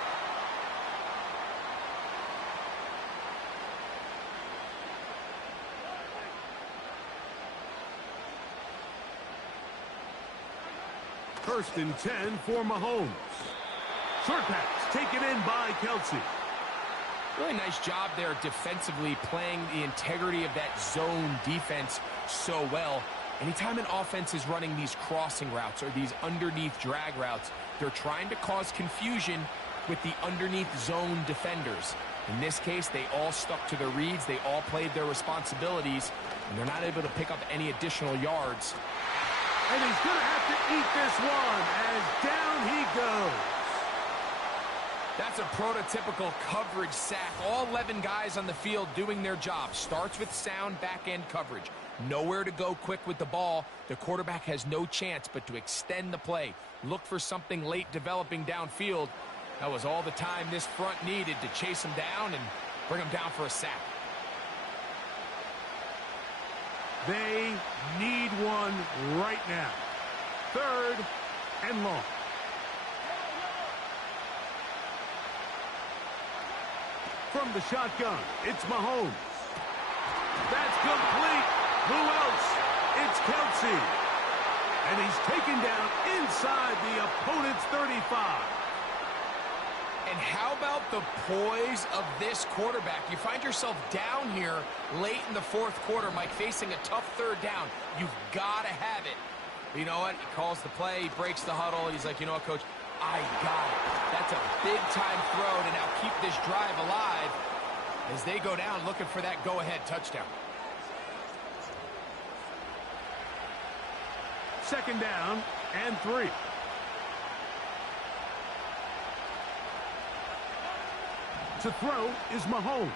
First and 10 for Mahomes. Short pass taken in by Kelsey. Really nice job there defensively, playing the integrity of that zone defense so well. Anytime an offense is running these crossing routes or these underneath drag routes, they're trying to cause confusion with the underneath zone defenders. In this case, they all stuck to their reads, they all played their responsibilities, and they're not able to pick up any additional yards. And he's going to have to eat this one as down he goes. That's a prototypical coverage sack. All 11 guys on the field doing their job. Starts with sound back-end coverage. Nowhere to go quick with the ball. The quarterback has no chance but to extend the play. Look for something late developing downfield. That was all the time this front needed to chase him down and bring him down for a sack. They need one right now. 3rd and long. From the shotgun, it's Mahomes. That's complete. Who else? It's Kelsey. And he's taken down inside the opponent's 35. And how about the poise of this quarterback? You find yourself down here late in the fourth quarter, Mike, facing a tough 3rd down. You've got to have it. You know what? He calls the play, he breaks the huddle. He's like, you know what, Coach? I got it. That's a big-time throw to now keep this drive alive as they go down looking for that go-ahead touchdown. 2nd down and 3. To throw is Mahomes.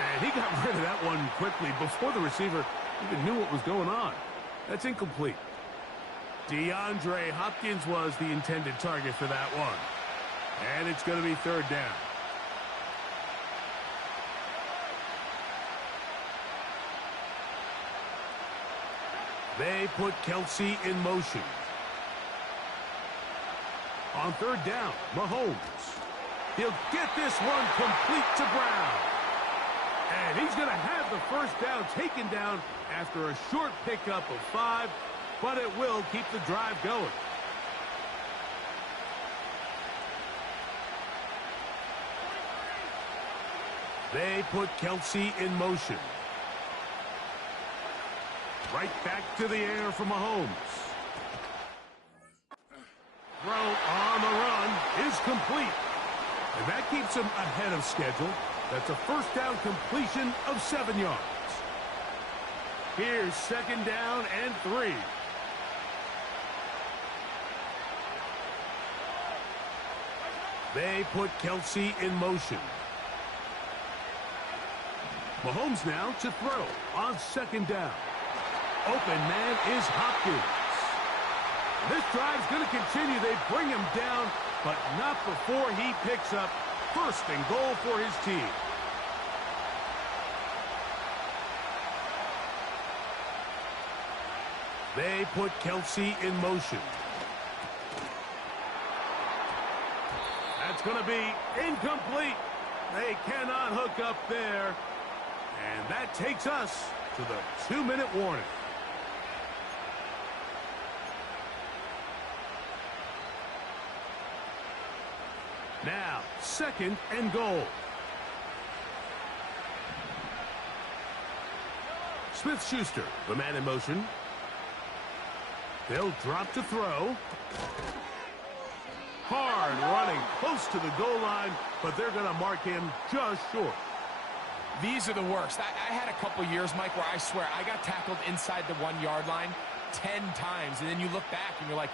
And he got rid of that one quickly before the receiver even knew what was going on. That's incomplete. DeAndre Hopkins was the intended target for that one. And it's going to be third down. They put Kelsey in motion. On third down, Mahomes. He'll get this one complete to Brown. And he's going to have the first down taken down after a short pickup of 5, but it will keep the drive going. They put Kelsey in motion. Right back to the air for Mahomes. Throw on the run is complete. And that keeps him ahead of schedule. That's a first down completion of 7 yards. Here's second down and 3. They put Kelsey in motion. Mahomes now to throw on second down. Open man is Hopkins. This drive's going to continue. They bring him down, but not before he picks up first and goal for his team. They put Kelsey in motion. That's going to be incomplete. They cannot hook up there. And that takes us to the 2-minute warning. Now, second and goal. Smith-Schuster, the man in motion. They'll drop to throw. Hard running close to the goal line, but they're going to mark him just short. These are the worst. I had a couple years, Mike, where I swear I got tackled inside the 1-yard line 10 times, and then you look back and you're like,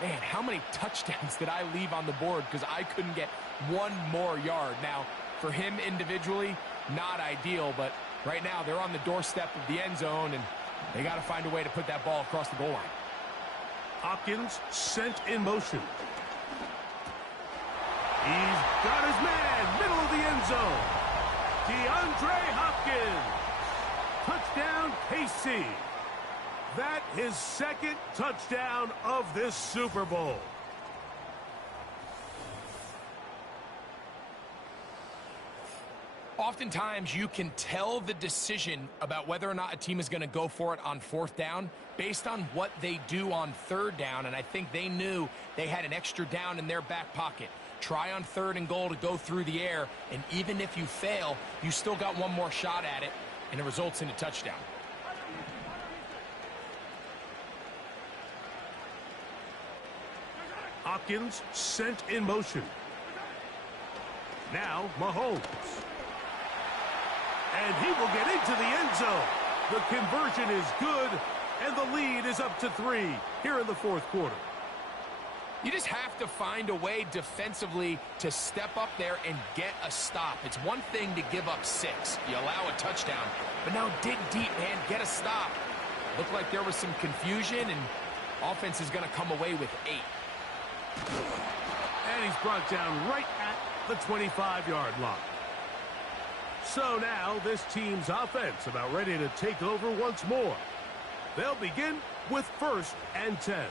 man, how many touchdowns did I leave on the board because I couldn't get one more yard? Now, for him individually, not ideal, but right now they're on the doorstep of the end zone, and they got to find a way to put that ball across the goal line. Hopkins sent in motion. He's got his man, middle of the end zone. DeAndre Hopkins. Touchdown, KC. That his second touchdown of this Super Bowl. Oftentimes, you can tell the decision about whether or not a team is going to go for it on fourth down based on what they do on third down, and I think they knew they had an extra down in their back pocket. Try on third and goal to go through the air, and even if you fail, you still got one more shot at it, and it results in a touchdown. Hopkins sent in motion. Now Mahomes. And he will get into the end zone. The conversion is good, and the lead is up to 3 here in the fourth quarter. You just have to find a way defensively to step up there and get a stop. It's one thing to give up 6. You allow a touchdown, but now dig deep, man. Get a stop. Looked like there was some confusion, and offense is going to come away with 8. And he's brought down right at the 25-yard line. So now this team's offense about ready to take over once more. They'll begin with 1st and 10.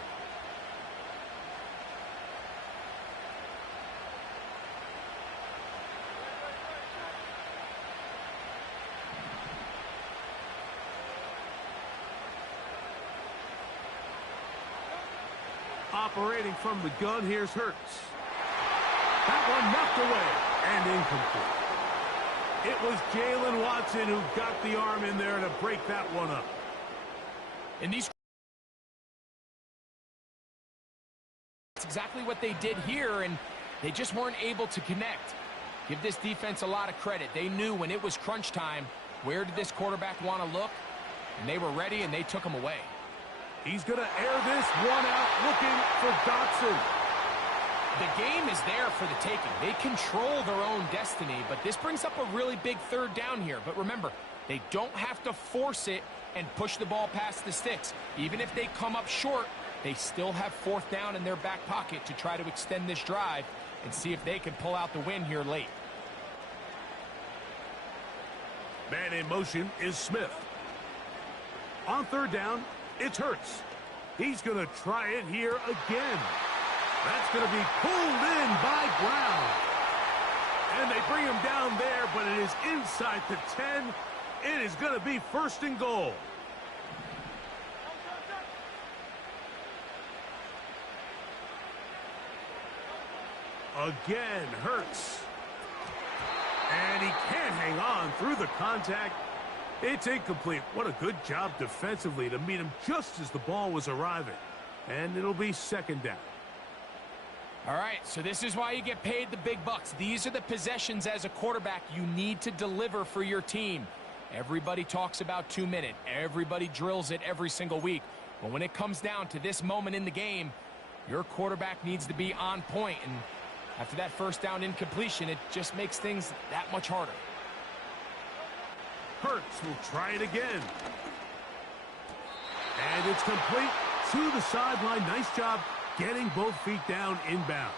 Operating from the gun, here's Hurts. That one knocked away and incomplete. It was Jalen Watson who got the arm in there to break that one up. And that's exactly what they did here, and they just weren't able to connect. Give this defense a lot of credit. They knew when it was crunch time, where did this quarterback want to look? And they were ready, and they took him away. He's going to air this one out looking for Dotson. The game is there for the taking. They control their own destiny, but this brings up a really big third down here. But remember, they don't have to force it and push the ball past the sticks. Even if they come up short, they still have fourth down in their back pocket to try to extend this drive and see if they can pull out the win here late. Man in motion is Smith. On third down, it's Hurts. He's going to try it here again. That's going to be pulled in by Brown. And they bring him down there, but it is inside the 10. It is going to be first and goal. Again, Hurts. And he can't hang on through the contact. It's incomplete. What a good job defensively to meet him just as the ball was arriving. And it'll be second down. All right, so this is why you get paid the big bucks. These are the possessions as a quarterback you need to deliver for your team. Everybody talks about 2 minutes. Everybody drills it every single week. But when it comes down to this moment in the game, your quarterback needs to be on point. And after that first down incompletion, it just makes things that much harder. Hurts will try it again. And it's complete to the sideline. Nice job getting both feet down inbounds.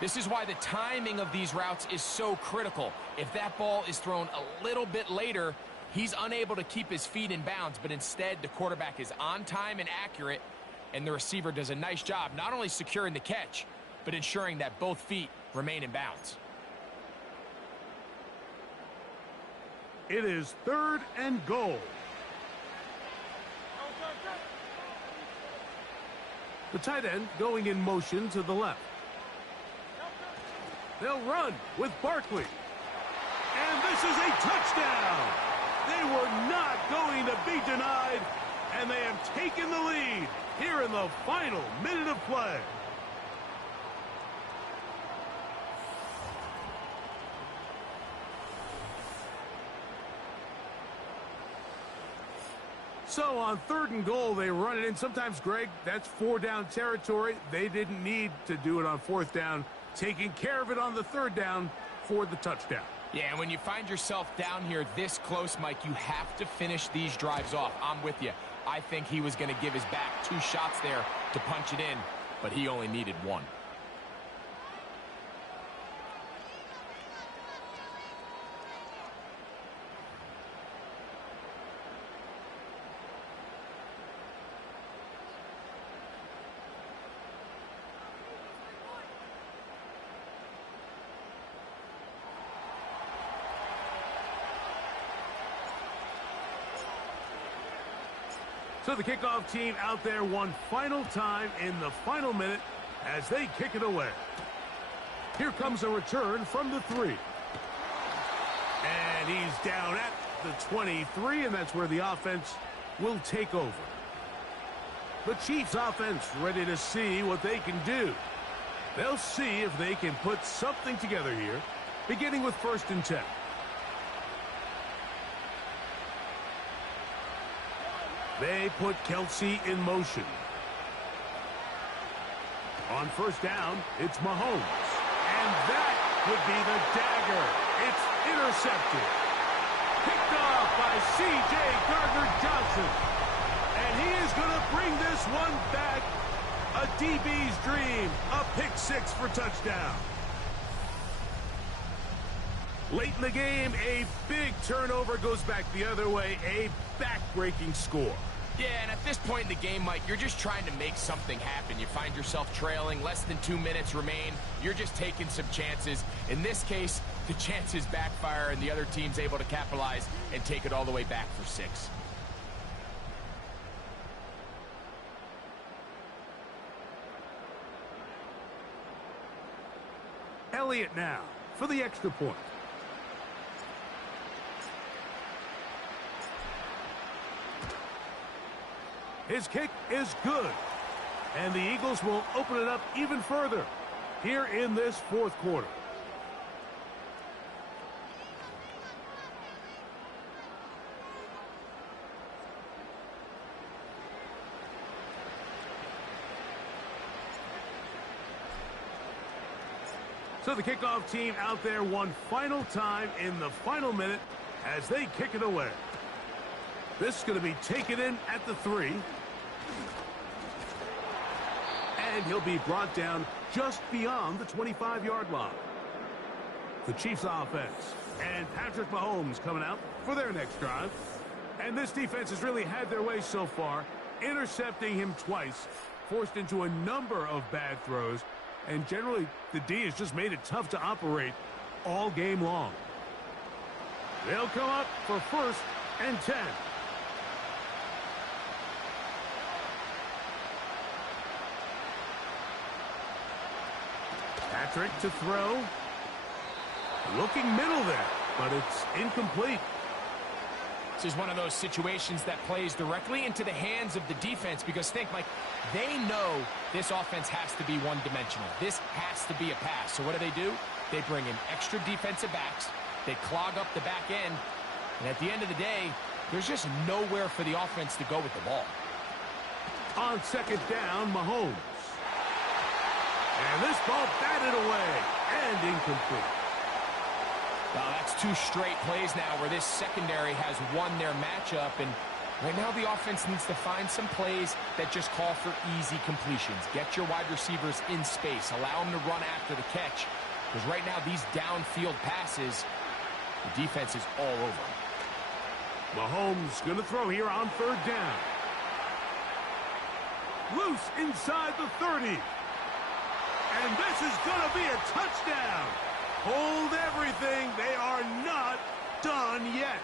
This is why the timing of these routes is so critical. If that ball is thrown a little bit later, he's unable to keep his feet in bounds, but instead the quarterback is on time and accurate, and the receiver does a nice job not only securing the catch, but ensuring that both feet remain in bounds. It is third and goal. The tight end going in motion to the left. They'll run with Barkley. And this is a touchdown. They were not going to be denied, and they have taken the lead here in the final minute of play. So on third and goal, they run it in. Sometimes, Greg, that's 4 down territory. They didn't need to do it on fourth down, taking care of it on the third down for the touchdown. Yeah, and when you find yourself down here this close, Mike, you have to finish these drives off. I'm with you. I think he was going to give his back 2 shots there to punch it in, but he only needed 1. So the kickoff team out there one final time in the final minute as they kick it away. Here comes a return from the 3. And he's down at the 23, and that's where the offense will take over. The Chiefs offense ready to see what they can do. They'll see if they can put something together here, beginning with 1st and 10. They put Kelsey in motion. On 1st down, it's Mahomes. And that would be the dagger. It's intercepted. Picked off by C.J. Gardner-Johnson. And he is going to bring this one back. A DB's dream. A pick 6 for touchdown. Late in the game, a big turnover goes back the other way. A back-breaking score. Yeah, and at this point in the game, Mike, you're just trying to make something happen. You find yourself trailing, less than 2 minutes remain. You're just taking some chances. In this case, the chances backfire, and the other team's able to capitalize and take it all the way back for 6. Elliott now for the extra point. His kick is good. And the Eagles will open it up even further here in this 4th quarter. So the kickoff team out there one final time in the final minute as they kick it away. This is going to be taken in at the 3. And he'll be brought down just beyond the 25-yard line. The Chiefs offense and Patrick Mahomes coming out for their next drive. And this defense has really had their way so far, intercepting him twice, forced into a number of bad throws, and generally the D has just made it tough to operate all game long. They'll come up for 1st and 10. Patrick to throw. Looking middle there, but it's incomplete. This is one of those situations that plays directly into the hands of the defense because think, Mike, they know this offense has to be one-dimensional. This has to be a pass. So what do? They bring in extra defensive backs. They clog up the back end. And at the end of the day, there's just nowhere for the offense to go with the ball. On 2nd down, Mahomes. And this ball batted away and incomplete. Well, that's 2 straight plays now where this secondary has won their matchup. And right now the offense needs to find some plays that just call for easy completions. Get your wide receivers in space. Allow them to run after the catch. Because right now these downfield passes, the defense is all over. Mahomes going to throw here on 3rd down. Loose inside the 30. And this is going to be a touchdown. Hold everything. They are not done yet.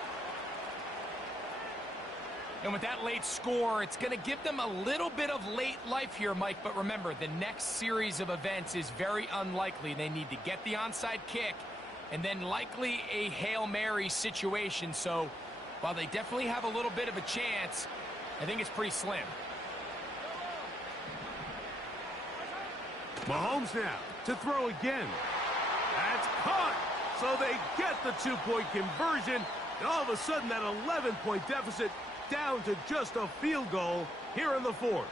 And with that late score, it's going to give them a little bit of late life here, Mike. But remember, the next series of events is very unlikely. They need to get the onside kick and then likely a Hail Mary situation. So while they definitely have a little bit of a chance, I think it's pretty slim. Mahomes now to throw again. That's caught. So they get the 2-point conversion. And all of a sudden, that 11-point deficit down to just a field goal here in the 4th.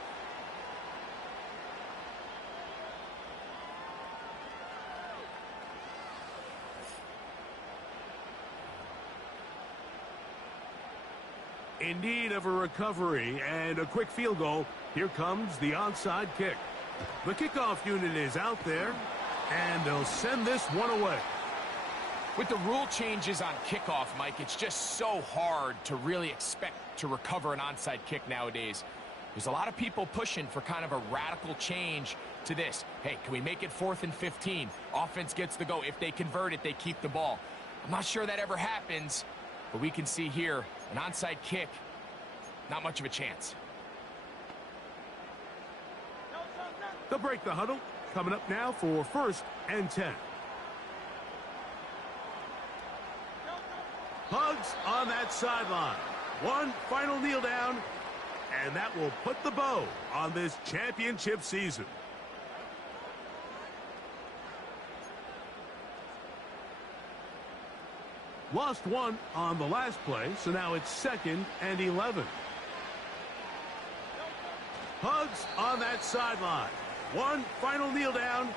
In need of a recovery and a quick field goal, here comes the onside kick. The kickoff unit is out there, and they'll send this one away. With the rule changes on kickoff, Mike, it's just so hard to really expect to recover an onside kick nowadays. There's a lot of people pushing for kind of a radical change to this. Hey, can we make it 4th and 15? Offense gets the go. If they convert it, they keep the ball. I'm not sure that ever happens, but we can see here an onside kick, not much of a chance. They'll break the huddle. Coming up now for 1st and 10. Hugs on that sideline. One final kneel down, and that will put the bow on this championship season. Lost one on the last play, so now it's 2nd and 11. Hugs on that sideline. One final kneel down,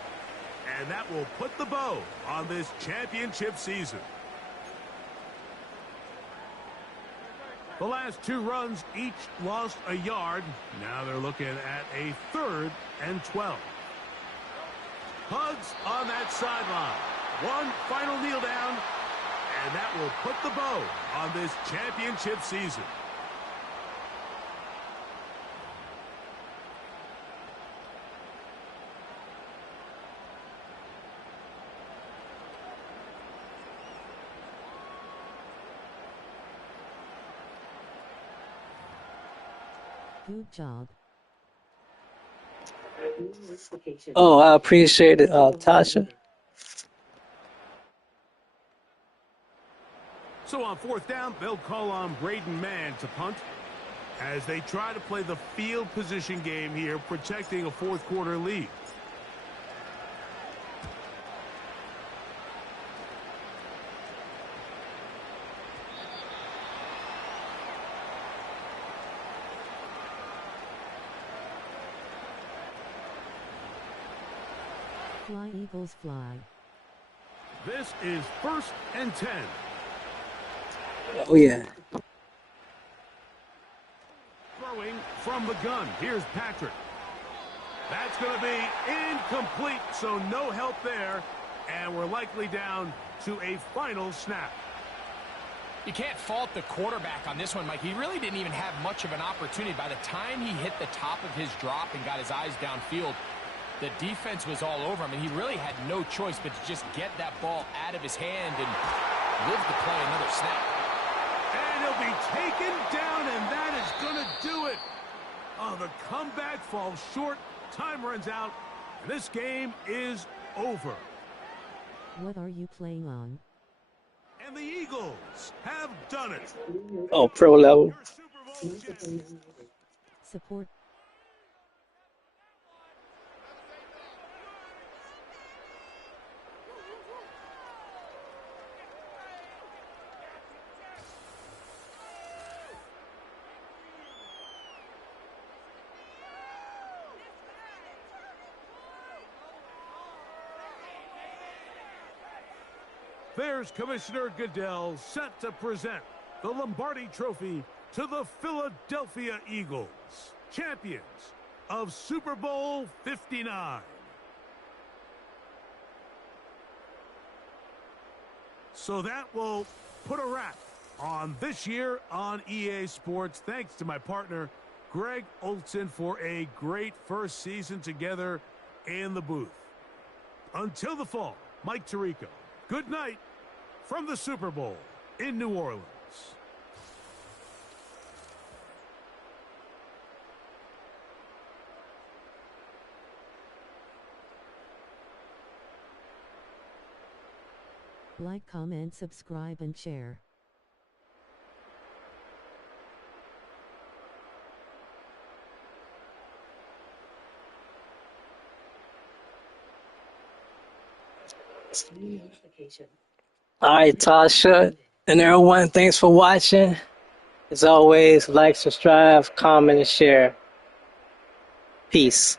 and that will put the bow on this championship season. The last 2 runs each lost a yard. Now they're looking at a 3rd and 12. Hugs on that sideline. One final kneel down, and that will put the bow on this championship season. Good job. Oh, I appreciate it, Tasha. So on 4th down, they'll call on Braden Mann to punt as they try to play the field position game here, protecting a 4th quarter lead. Fly, Eagles, fly. This is 1st and 10. Oh, yeah. Throwing from the gun. Here's Patrick. That's going to be incomplete, so no help there. And we're likely down to a final snap. You can't fault the quarterback on this one, Mike. He really didn't even have much of an opportunity. By the time he hit the top of his drop and got his eyes downfield, the defense was all over him, and he really had no choice but to just get that ball out of his hand and live to play another snap. And he'll be taken down, and that is going to do it. Oh, the comeback falls short. Time runs out, and this game is over. What are you playing on? And the Eagles have done it. Oh, pro level. Your Super Bowl champions. Support. There's Commissioner Goodell set to present the Lombardi Trophy to the Philadelphia Eagles, champions of Super Bowl 59. So that will put a wrap on this year on EA Sports. Thanks to my partner, Greg Olson, for a great first season together in the booth. Until the fall, Mike Tirico. Good night from the Super Bowl in New Orleans. Like, comment, subscribe, and share. All right, Tasha and everyone, thanks for watching. As always, like, subscribe, comment, and share. Peace.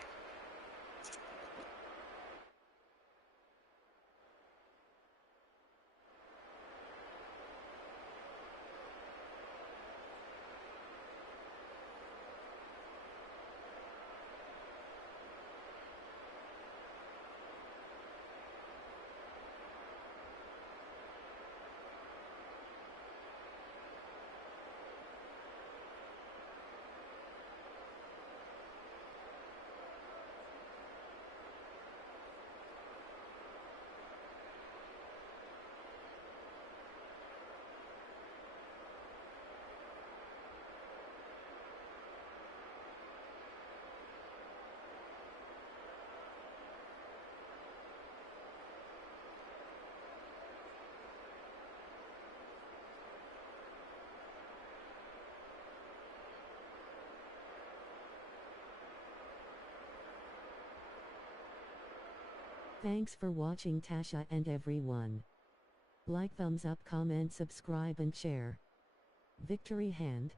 Thanks for watching, Tasha and everyone. Like, thumbs up, comment, subscribe, and share. Victory hand.